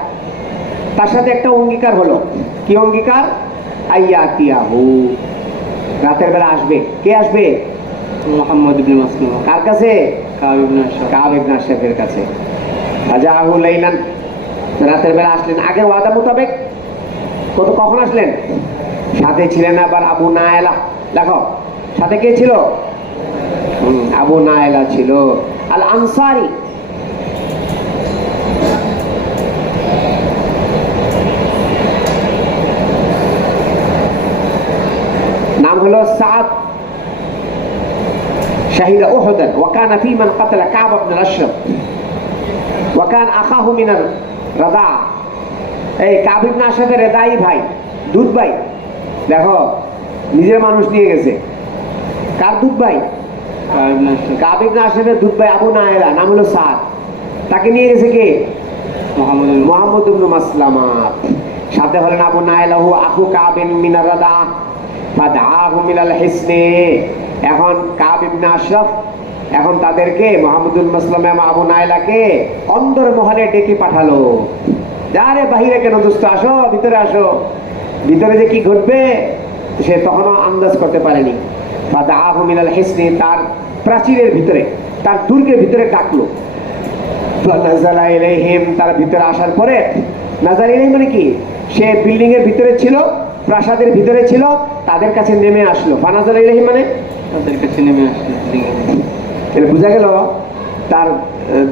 তার সাথে একটা অঙ্গীকার হলো। কি অঙ্গীকার? আইয়াতিয়াহু, রাতের বেলা আসবে। কে আসবে? মুহাম্মদ ইবনে মাসলামা। কার কাছে? কাব ইবনে আশরাফ। কাব ইবনে আশরাফের কাছে। ফাজাহু লাইলান, রাতের বেলা আসলেন। আগের ওয়াদা মোতাবেক কখন আসলেন? সাথে ছিলেন আবার আবু নাইলা, দেখো সাথে কে ছিল? আবু নাইলা ছিল আল আনসারি। নাম হলো সাদ, শাহিদা উহুদান ওয়া কানা ফি মান কাতালা কাব ইবনে আশরাফ ওয়া কান আখাহু মিনার রাদা। এই কাব ইবনে আশরাফের রেদাই ভাই, দুধ ভাই। দেখো নিজের মানুষ নিয়ে গেছে। কার দুধ ভাই? কাব ইবনে আশরাফের দুধ ভাই আবু নাইলা, নাম হলো সাদ। তাকে নিয়ে গেছে কে? মুহাম্মদ ইবনে মাসলামা। সাথে হলেন আবু নাইলা হু আখু কাব মিনার রাদা ফাদআহু মিনাল হিসনি। এখন কাব ইবনে আশরাফ এখন তাদেরকে মুহাম্মদুল মাসলামা এবং আবু নাইলাকে অন্দর মহলে ডেকে পাঠালো। যারে বাহিরে কেন দোস্ত, আসো ভিতরে আসো। ভিতরে যে কি ঘটবে সে তখনও আন্দাজ করতে পারেনি। ফাদআহু মিনাল হিসনি, তার প্রাচীরের ভিতরে, তার দুর্গের ভিতরে ডাকলো। ফানাজালা ইলাইহিম, তার ভিতরে আসার পরে, নাজার ইলাইহিম মানে কি? সে বিল্ডিং এর ভিতরে ছিল, প্রাসাদের ভিতরে ছিল, তাদের কাছে নেমে আসলো। ফানাজালা ইলাইহিম মানে তাদের কাছে নেমে আসলো। এটা বোঝা গেল তার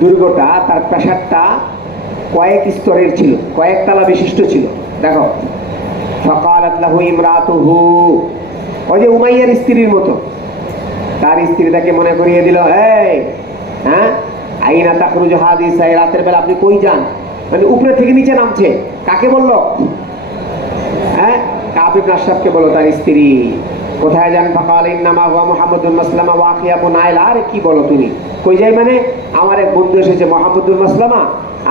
দুর্গটা, তার প্রাসাদটা কয়েক স্তরের ছিল, কয়েক তলা বিশিষ্ট ছিল। দেখো ফাকালাত লাহু ইমরাতুহু, ওই যে উমাইয়ার স্ত্রীর মতো তার স্ত্রী তাকে মনে করিয়ে দিল, এই হ্যাঁ আইনা তাখরুজু হাদিসা, রাতের বেলা আপনি কই যান? মানে উপরে থেকে নিচে নামছে। কাকে বললো? হ্যাঁ কাব ইবনে আশরাফকে বলল, তার স্ত্রী। কোথায় যান? ফাকাল ইন্নামা ওয়া মুহাম্মদুল মাসলামা ওয়া আখি আবু নাইলা। আরে কি বলো তুমি? কই যাই মানে? আমার এক বন্ধু এসেছে মুহাম্মদুল মাসলামা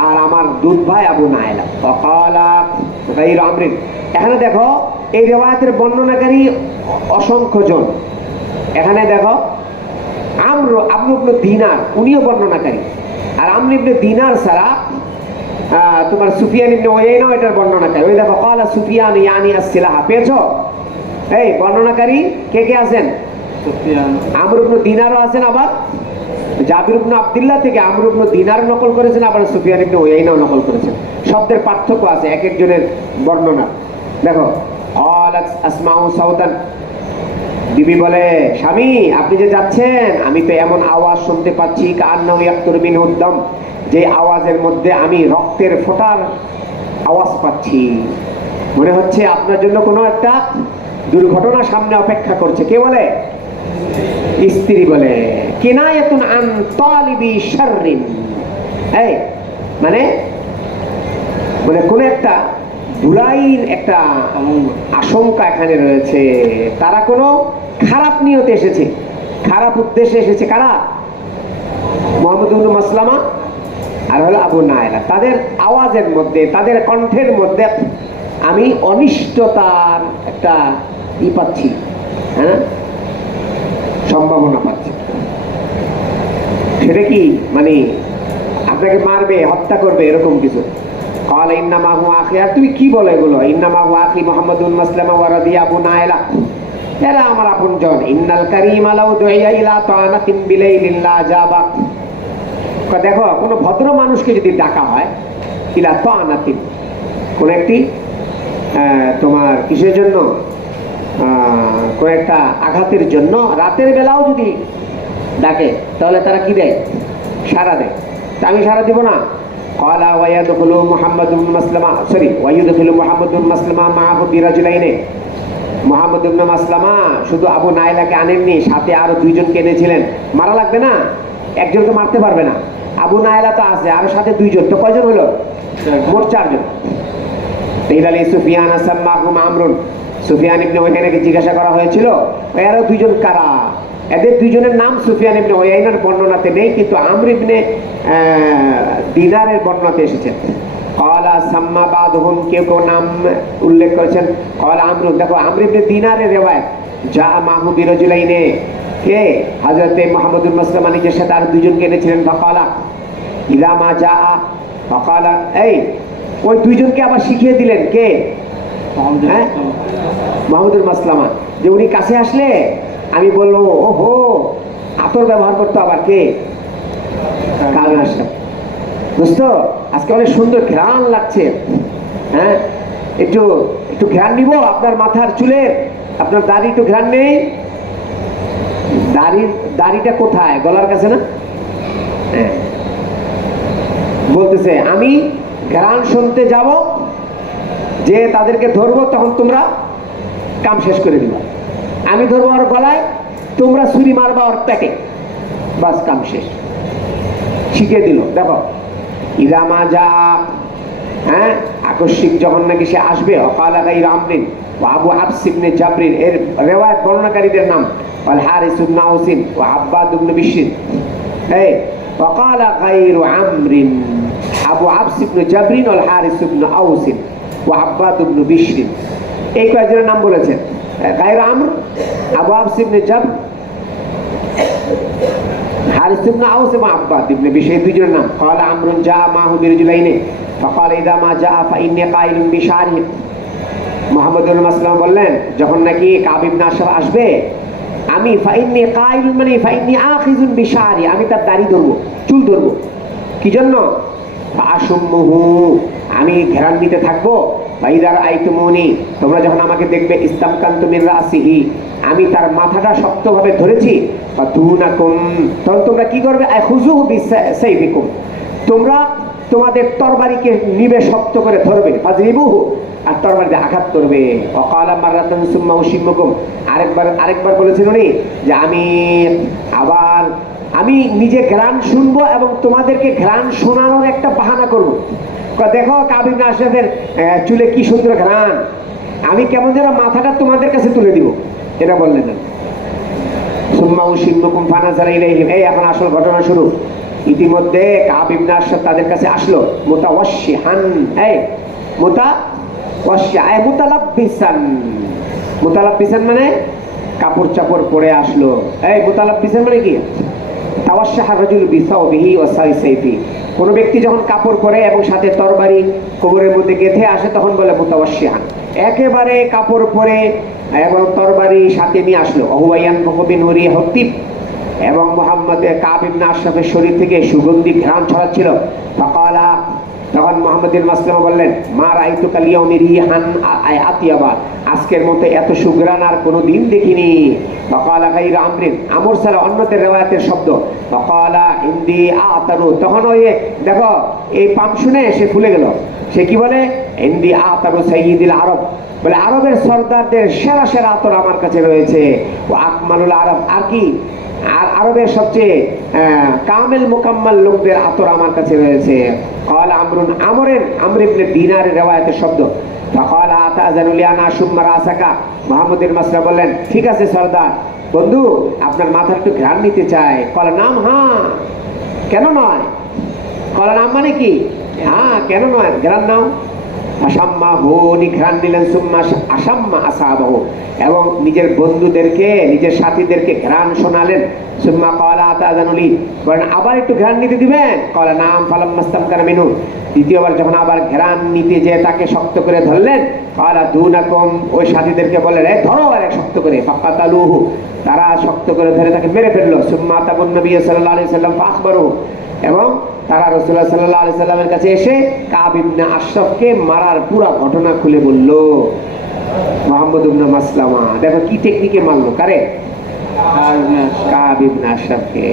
আর আমার দুধ ভাই আবু নাইলা। ফাকালা গায়রু আমরিন। এখানে দেখো এই রিওয়ায়াতের বর্ণনাকারী অসংখ্য জন। এখানে দেখো আমর ইবনে দিনার, উনিও বর্ণনাকারী। আর আমর ইবনে দিনার ছাড়া তোমার সুফিয়ান ইবনে উয়াইনাও এটার বর্ণনাকারী। ওই দেখো ক্বালা সুফিয়ান ইয়ানি আস-সিলাহ, পেয়েছো? এই বর্ণনাকারী কে কে আছেন? সুফিয়ান, আমর ইবনে দিনারও আছেন, আবার জাবির ইবনে আব্দুল্লাহ থেকে আমর ইবনে দিনার নকল করেছেন, আবার সুফিয়ান ইবনে উয়াইনাও নকল করেছেন। শব্দের পার্থক্য আছে এক একজনের বর্ণনা। দেখো ক্বালাত আসমাউ সাউতান, বিবি বলে, স্বামী আপনি যে যাচ্ছেন আমি তো এমন আওয়াজ শুনতে পাচ্ছি, কান্নাহু ইয়াকতুরু মিনহু দাম, যে আওয়াজের মধ্যে আমি রক্তের ফোঁটার আওয়াজ পাচ্ছি। মনে হচ্ছে আপনার জন্য কোনো একটা দুর্ঘটনা সামনে অপেক্ষা করছে। কে বলে? স্ত্রী বলে। কিনায়াতুন আন তালিবি শাররিন, এই মানে মানে কোন একটা বুরাইর একটা আশঙ্কা এখানে রয়েছে। তারা কোনো খারাপ নিয়তে এসেছে, খারাপ উদ্দেশ্যে এসেছে। কারা? মুহাম্মদ ইবনে মাসলামা আর হলো আবু নায়লা। তাদের আওয়াজের মধ্যে, তাদের কণ্ঠের মধ্যে আমি অনিষ্টতার একটা পাচ্ছি, হ্যাঁ, সম্ভাবনা পাচ্ছি। সেটা কি? মানে আপনাকে মারবে, হত্যা করবে, এরকম কিছু। قال انما هو اخي। আর তুমি কি বলে এগুলো? انما هو اخي محمد بن مسلمة ورضي ابو نائلة। এরা আমার আপনজন। ইন্নাল কারীমা লাউ দুইয়া ইলা তানাতিন বিলাইলিন লা জাবা। দেখো, কোনো ভদ্র মানুষকে যদি ডাকা হয় ইলা তানাতিন, কোন একটি তোমার কিসের জন্য, কোন একটা আঘাতের জন্য রাতের বেলাও যদি ডাকে, তাহলে তারা কি দেয়? সাড়া দেয়। তা আমি সাড়া দিব না? قال ويدخل محمد بن مسلمة ويدخل محمد بن مسلمة معه برجلين। মুহাম্মদ ইবনে মাসলামা শুধু আবু নাইলাকে আনেননি, সাথে আরো দুইজনকে এনেছিলেন। মারা লাগবে না, একজন তো মারতে পারবে না। আবু নাইলা তো আছে, আরো সাথে দুইজন, তো কয়জন হলো? মোট চারজন। ইলালি সুফিয়ান সাম্মাহুম আমরুন। সুফিয়ান ইবনে ওয়াইনাকে জিজ্ঞাসা করা হয়েছিল এরা দুইজন কারা। এদের দুইজনের নাম সুফিয়ান ইবনে ওয়াইনার বর্ণনাতে নেই, কিন্তু আমর ইবনে দিনারের বর্ণনাতে এসেছে। ক্বালা সাম্মা বাদহুম, কেউ কেউ নাম উল্লেখ করেছেন। ক্বালা আমর, দেখো আমর ইবনে দিনারের রিওয়ায়াত, যা মাহু বিরাজুলাইনে, কে? হযরতে মুহাম্মদ ইবনে মাসলামা নিজের সাথে আর দুইজনকে এনেছিলেন। ফাকালা ইদা মা জাআ, ফাকালা, এই ওই দুইজনকে আবার শিখিয়ে দিলেন। কে? হ্যাঁ, মুহাম্মদ ইবনে মাসলামা। যে উনি কাছে আসলে আমি বলবো ওহো, আতর ব্যবহার করতো আবার। কে? কাল আসলাম। দোস্ত, আজকে অনেক সুন্দর ঘ্রাণ লাগছে, হ্যাঁ, একটু একটু ঘ্রাণ নিব আপনার মাথার চুলের, আপনার দাড়ি একটু ঘ্রাণ নেই। দাড়িটা কোথায়? গলার কাছে না? হ্যাঁ। বলতেছে আমি ঘ্রাণ শুনতে যাব, যে তাদেরকে ধরবো, তখন তোমরা কাম শেষ করে দিবা। আমি ধরবো ওর গলায়, তোমরা ছুরি মারবা ওর পেটে, বাস কাম শেষ। শিখিয়ে দিল। দেখো ইদামা যা, হ্যাঁ, আকস্মিক যখন নাকি সে আসবে, ওয়াকালা গায়রু আমরিন ওয়া আবু হাফস ইবনে জাবরিন, এর রিওয়ায়াত বর্ণনাকারীদের নাম ওয়াল হারিস ইবনে আউসিন ওয়া আব্বাদ ইবনে বিশর। এই ওয়াকালা গায়রু আমরিন, আবু হাফস ইবনে জাবরিন ওয়াল হারিস ইবনে আউসিন ওয়া আব্বাদ ইবনে বিশর, এই কয়েকজনের নাম বলেছেন। গায়রু আমর, আবু হাফস ইবনে জাবর, হারিস ইবনে আউস এবং আব্বাদ ইবনে বিশর, এই দুইজনের নাম। ক্বালা আমরুন জা মাহু বিরজুলাইনি ফাকালা ইদা মা জা ফাইন্নী কাইলুন বিশারি। মুহাম্মদ ইবনে মাসলামা বললেন, যখন নাকি কাব ইবনে আশরাফ আসবে, আমি ফাইন্নী কাইলুন মানে ফাইন্নী আখিযুন বিশারি, আমি তার দাড়ি ধরবো, চুল ধরবো। কি জন্য? ফাআশুমুহু, আমি ঘেরান দিতে থাকবো। ফাইদা রাআইতুমুনি, তোমরা যখন আমাকে দেখবে, ইস্তামকান্তু মিন রাসিহি, আমি তার মাথাটা শক্তভাবে ধরেছি। ফাদুনাকুম, তখন তোমরা কি করবে? আখুযুহু বিসাইফিকুম, তোমরা তোমাদের তরবারিকে নিবে, শক্ত করে ধরবে। ফাজরিবুহু, আর তরবারি দিয়ে আঘাত করবে। ওয়াকালা মাররাতান সুম্মা উশিমুকুম, আরেকবার বলেছেন উনি যে আমি নিজে ঘ্রাণ শুনবো এবং তোমাদেরকে ঘ্রাণ শোনানোর একটা বাহানা করবো। দেখো কাব ইবনে আশরাফের চুলে কি সুন্দর ঘ্রাণ, আমি কেমন যেন মাথাটা তোমাদের কাছে তুলে দিব, এটা বললেন। সুম্মা উশিমুকুম ফানাযারা ইলাইহিম, এই এখন আসল ঘটনা শুরু। ইতিমধ্যে কাব ইবনে আশরাফ তাদের কাছে আসলো, মুতাওয়াশশিহান, এই মুতালাব্বিসান মানে কাপড় চাপড় পরে আসলো। এই মুতালাব্বিসান মানে কি? তাওয়াশশাহা রাজুল বিসাওবিহি ওয়া সাইফি, কোন ব্যক্তি যখন কাপড় পরে এবং সাথে তরবারি কোমরের মধ্যে গেঁথে আসে, তখন বলে মুতাওয়াশশিহান। একেবারে কাপড় পরে এবং তরবারি সাথে নিয়ে আসলো। ওহুয়ায়ান বিন নুরি হতিব, এবং মুহাম্মদ কাব ইবনে আশরাফের শরীর থেকে সুগন্ধি ঘ্রাণ ছড়াচ্ছিল। ফাকালা, তখন মুহাম্মদ ইবনে মাসলামা বললেন, মা রাআইতুকা লিয়াউমি রিহান আতিয়াবা, আজকের মতো এত সুঘ্রাণ আর কোনো দিন দেখিনি। ফাকালা গায়রু আমরিন, আমর ছাড়া অন্যদের রিওয়ায়াতের শব্দ। ফাকালা ইন্দি আতারু, তখন ওই দেখো এই পাম শুনে সে ফুলে গেল। সে কি বলে? ইন্দি আতারু সাইয়্যিদুল আরব, বলে আরবের সরদারদের সেরা সেরা আতর আমার কাছে রয়েছে। ও আকমালুল আরব, আর কি, আর আরবের সবচেয়ে কামেল মোকাম্মাল লোকদের আতর আমার কাছে রয়েছে। قال عمرو عمرو بن دينار রিওয়ায়াতের শব্দ فقال أتأذن لي أن أشم رأسك মুহাম্মদ ইবনে মাসলামা বললেন ঠিক আছে সরদার বন্ধু আপনার মাথার একটু ঘ্রাণ নিতে চাই قال নাম হ্যাঁ কেন নয় قال নাম মানে কি হ্যাঁ কেন নয় ঘ্রাণ নাও আসাম্মাহু ঘ্রাণ নিলেন সুম্মা আসাম্মা আসাবাহু এবং নিজের বন্ধুদেরকে নিজের সাথীদেরকে ঘ্রাণ শোনালেন সুম্মা ক্বালা আতাযানু লি বলেন আবার একটু ঘ্রাণ নিতে দিবেন ক্বালা নাম ফালাম্মা ইসতামকানা মিনহু দ্বিতীয়বার যখন আবার ঘ্রাণ নিতে যে তাকে শক্ত করে ধরলেন ক্বালা দুনাকুম ওই সাথীদেরকে বললেন এই ধরো আর শক্ত করে ফাকাতালুহু তারা শক্ত করে ধরে তাকে মেরে ফেললো সুম্মা তাবুন নবী সাল্লাল্লাহু আলাইহি সাল্লাম ফাখবারু এবং তারা রাসূলুল্লাহ সাল্লাল্লাহু আলাইহি সাল্লামের কাছে এসে কাব ইবনে আশরাফকে মারার পুরো ঘটনা খুলে বলল মুহাম্মদ ইবনে মাসলামা দেখো কি টেকনিকে মারলো কারে কাব ইবনে আশরাফকে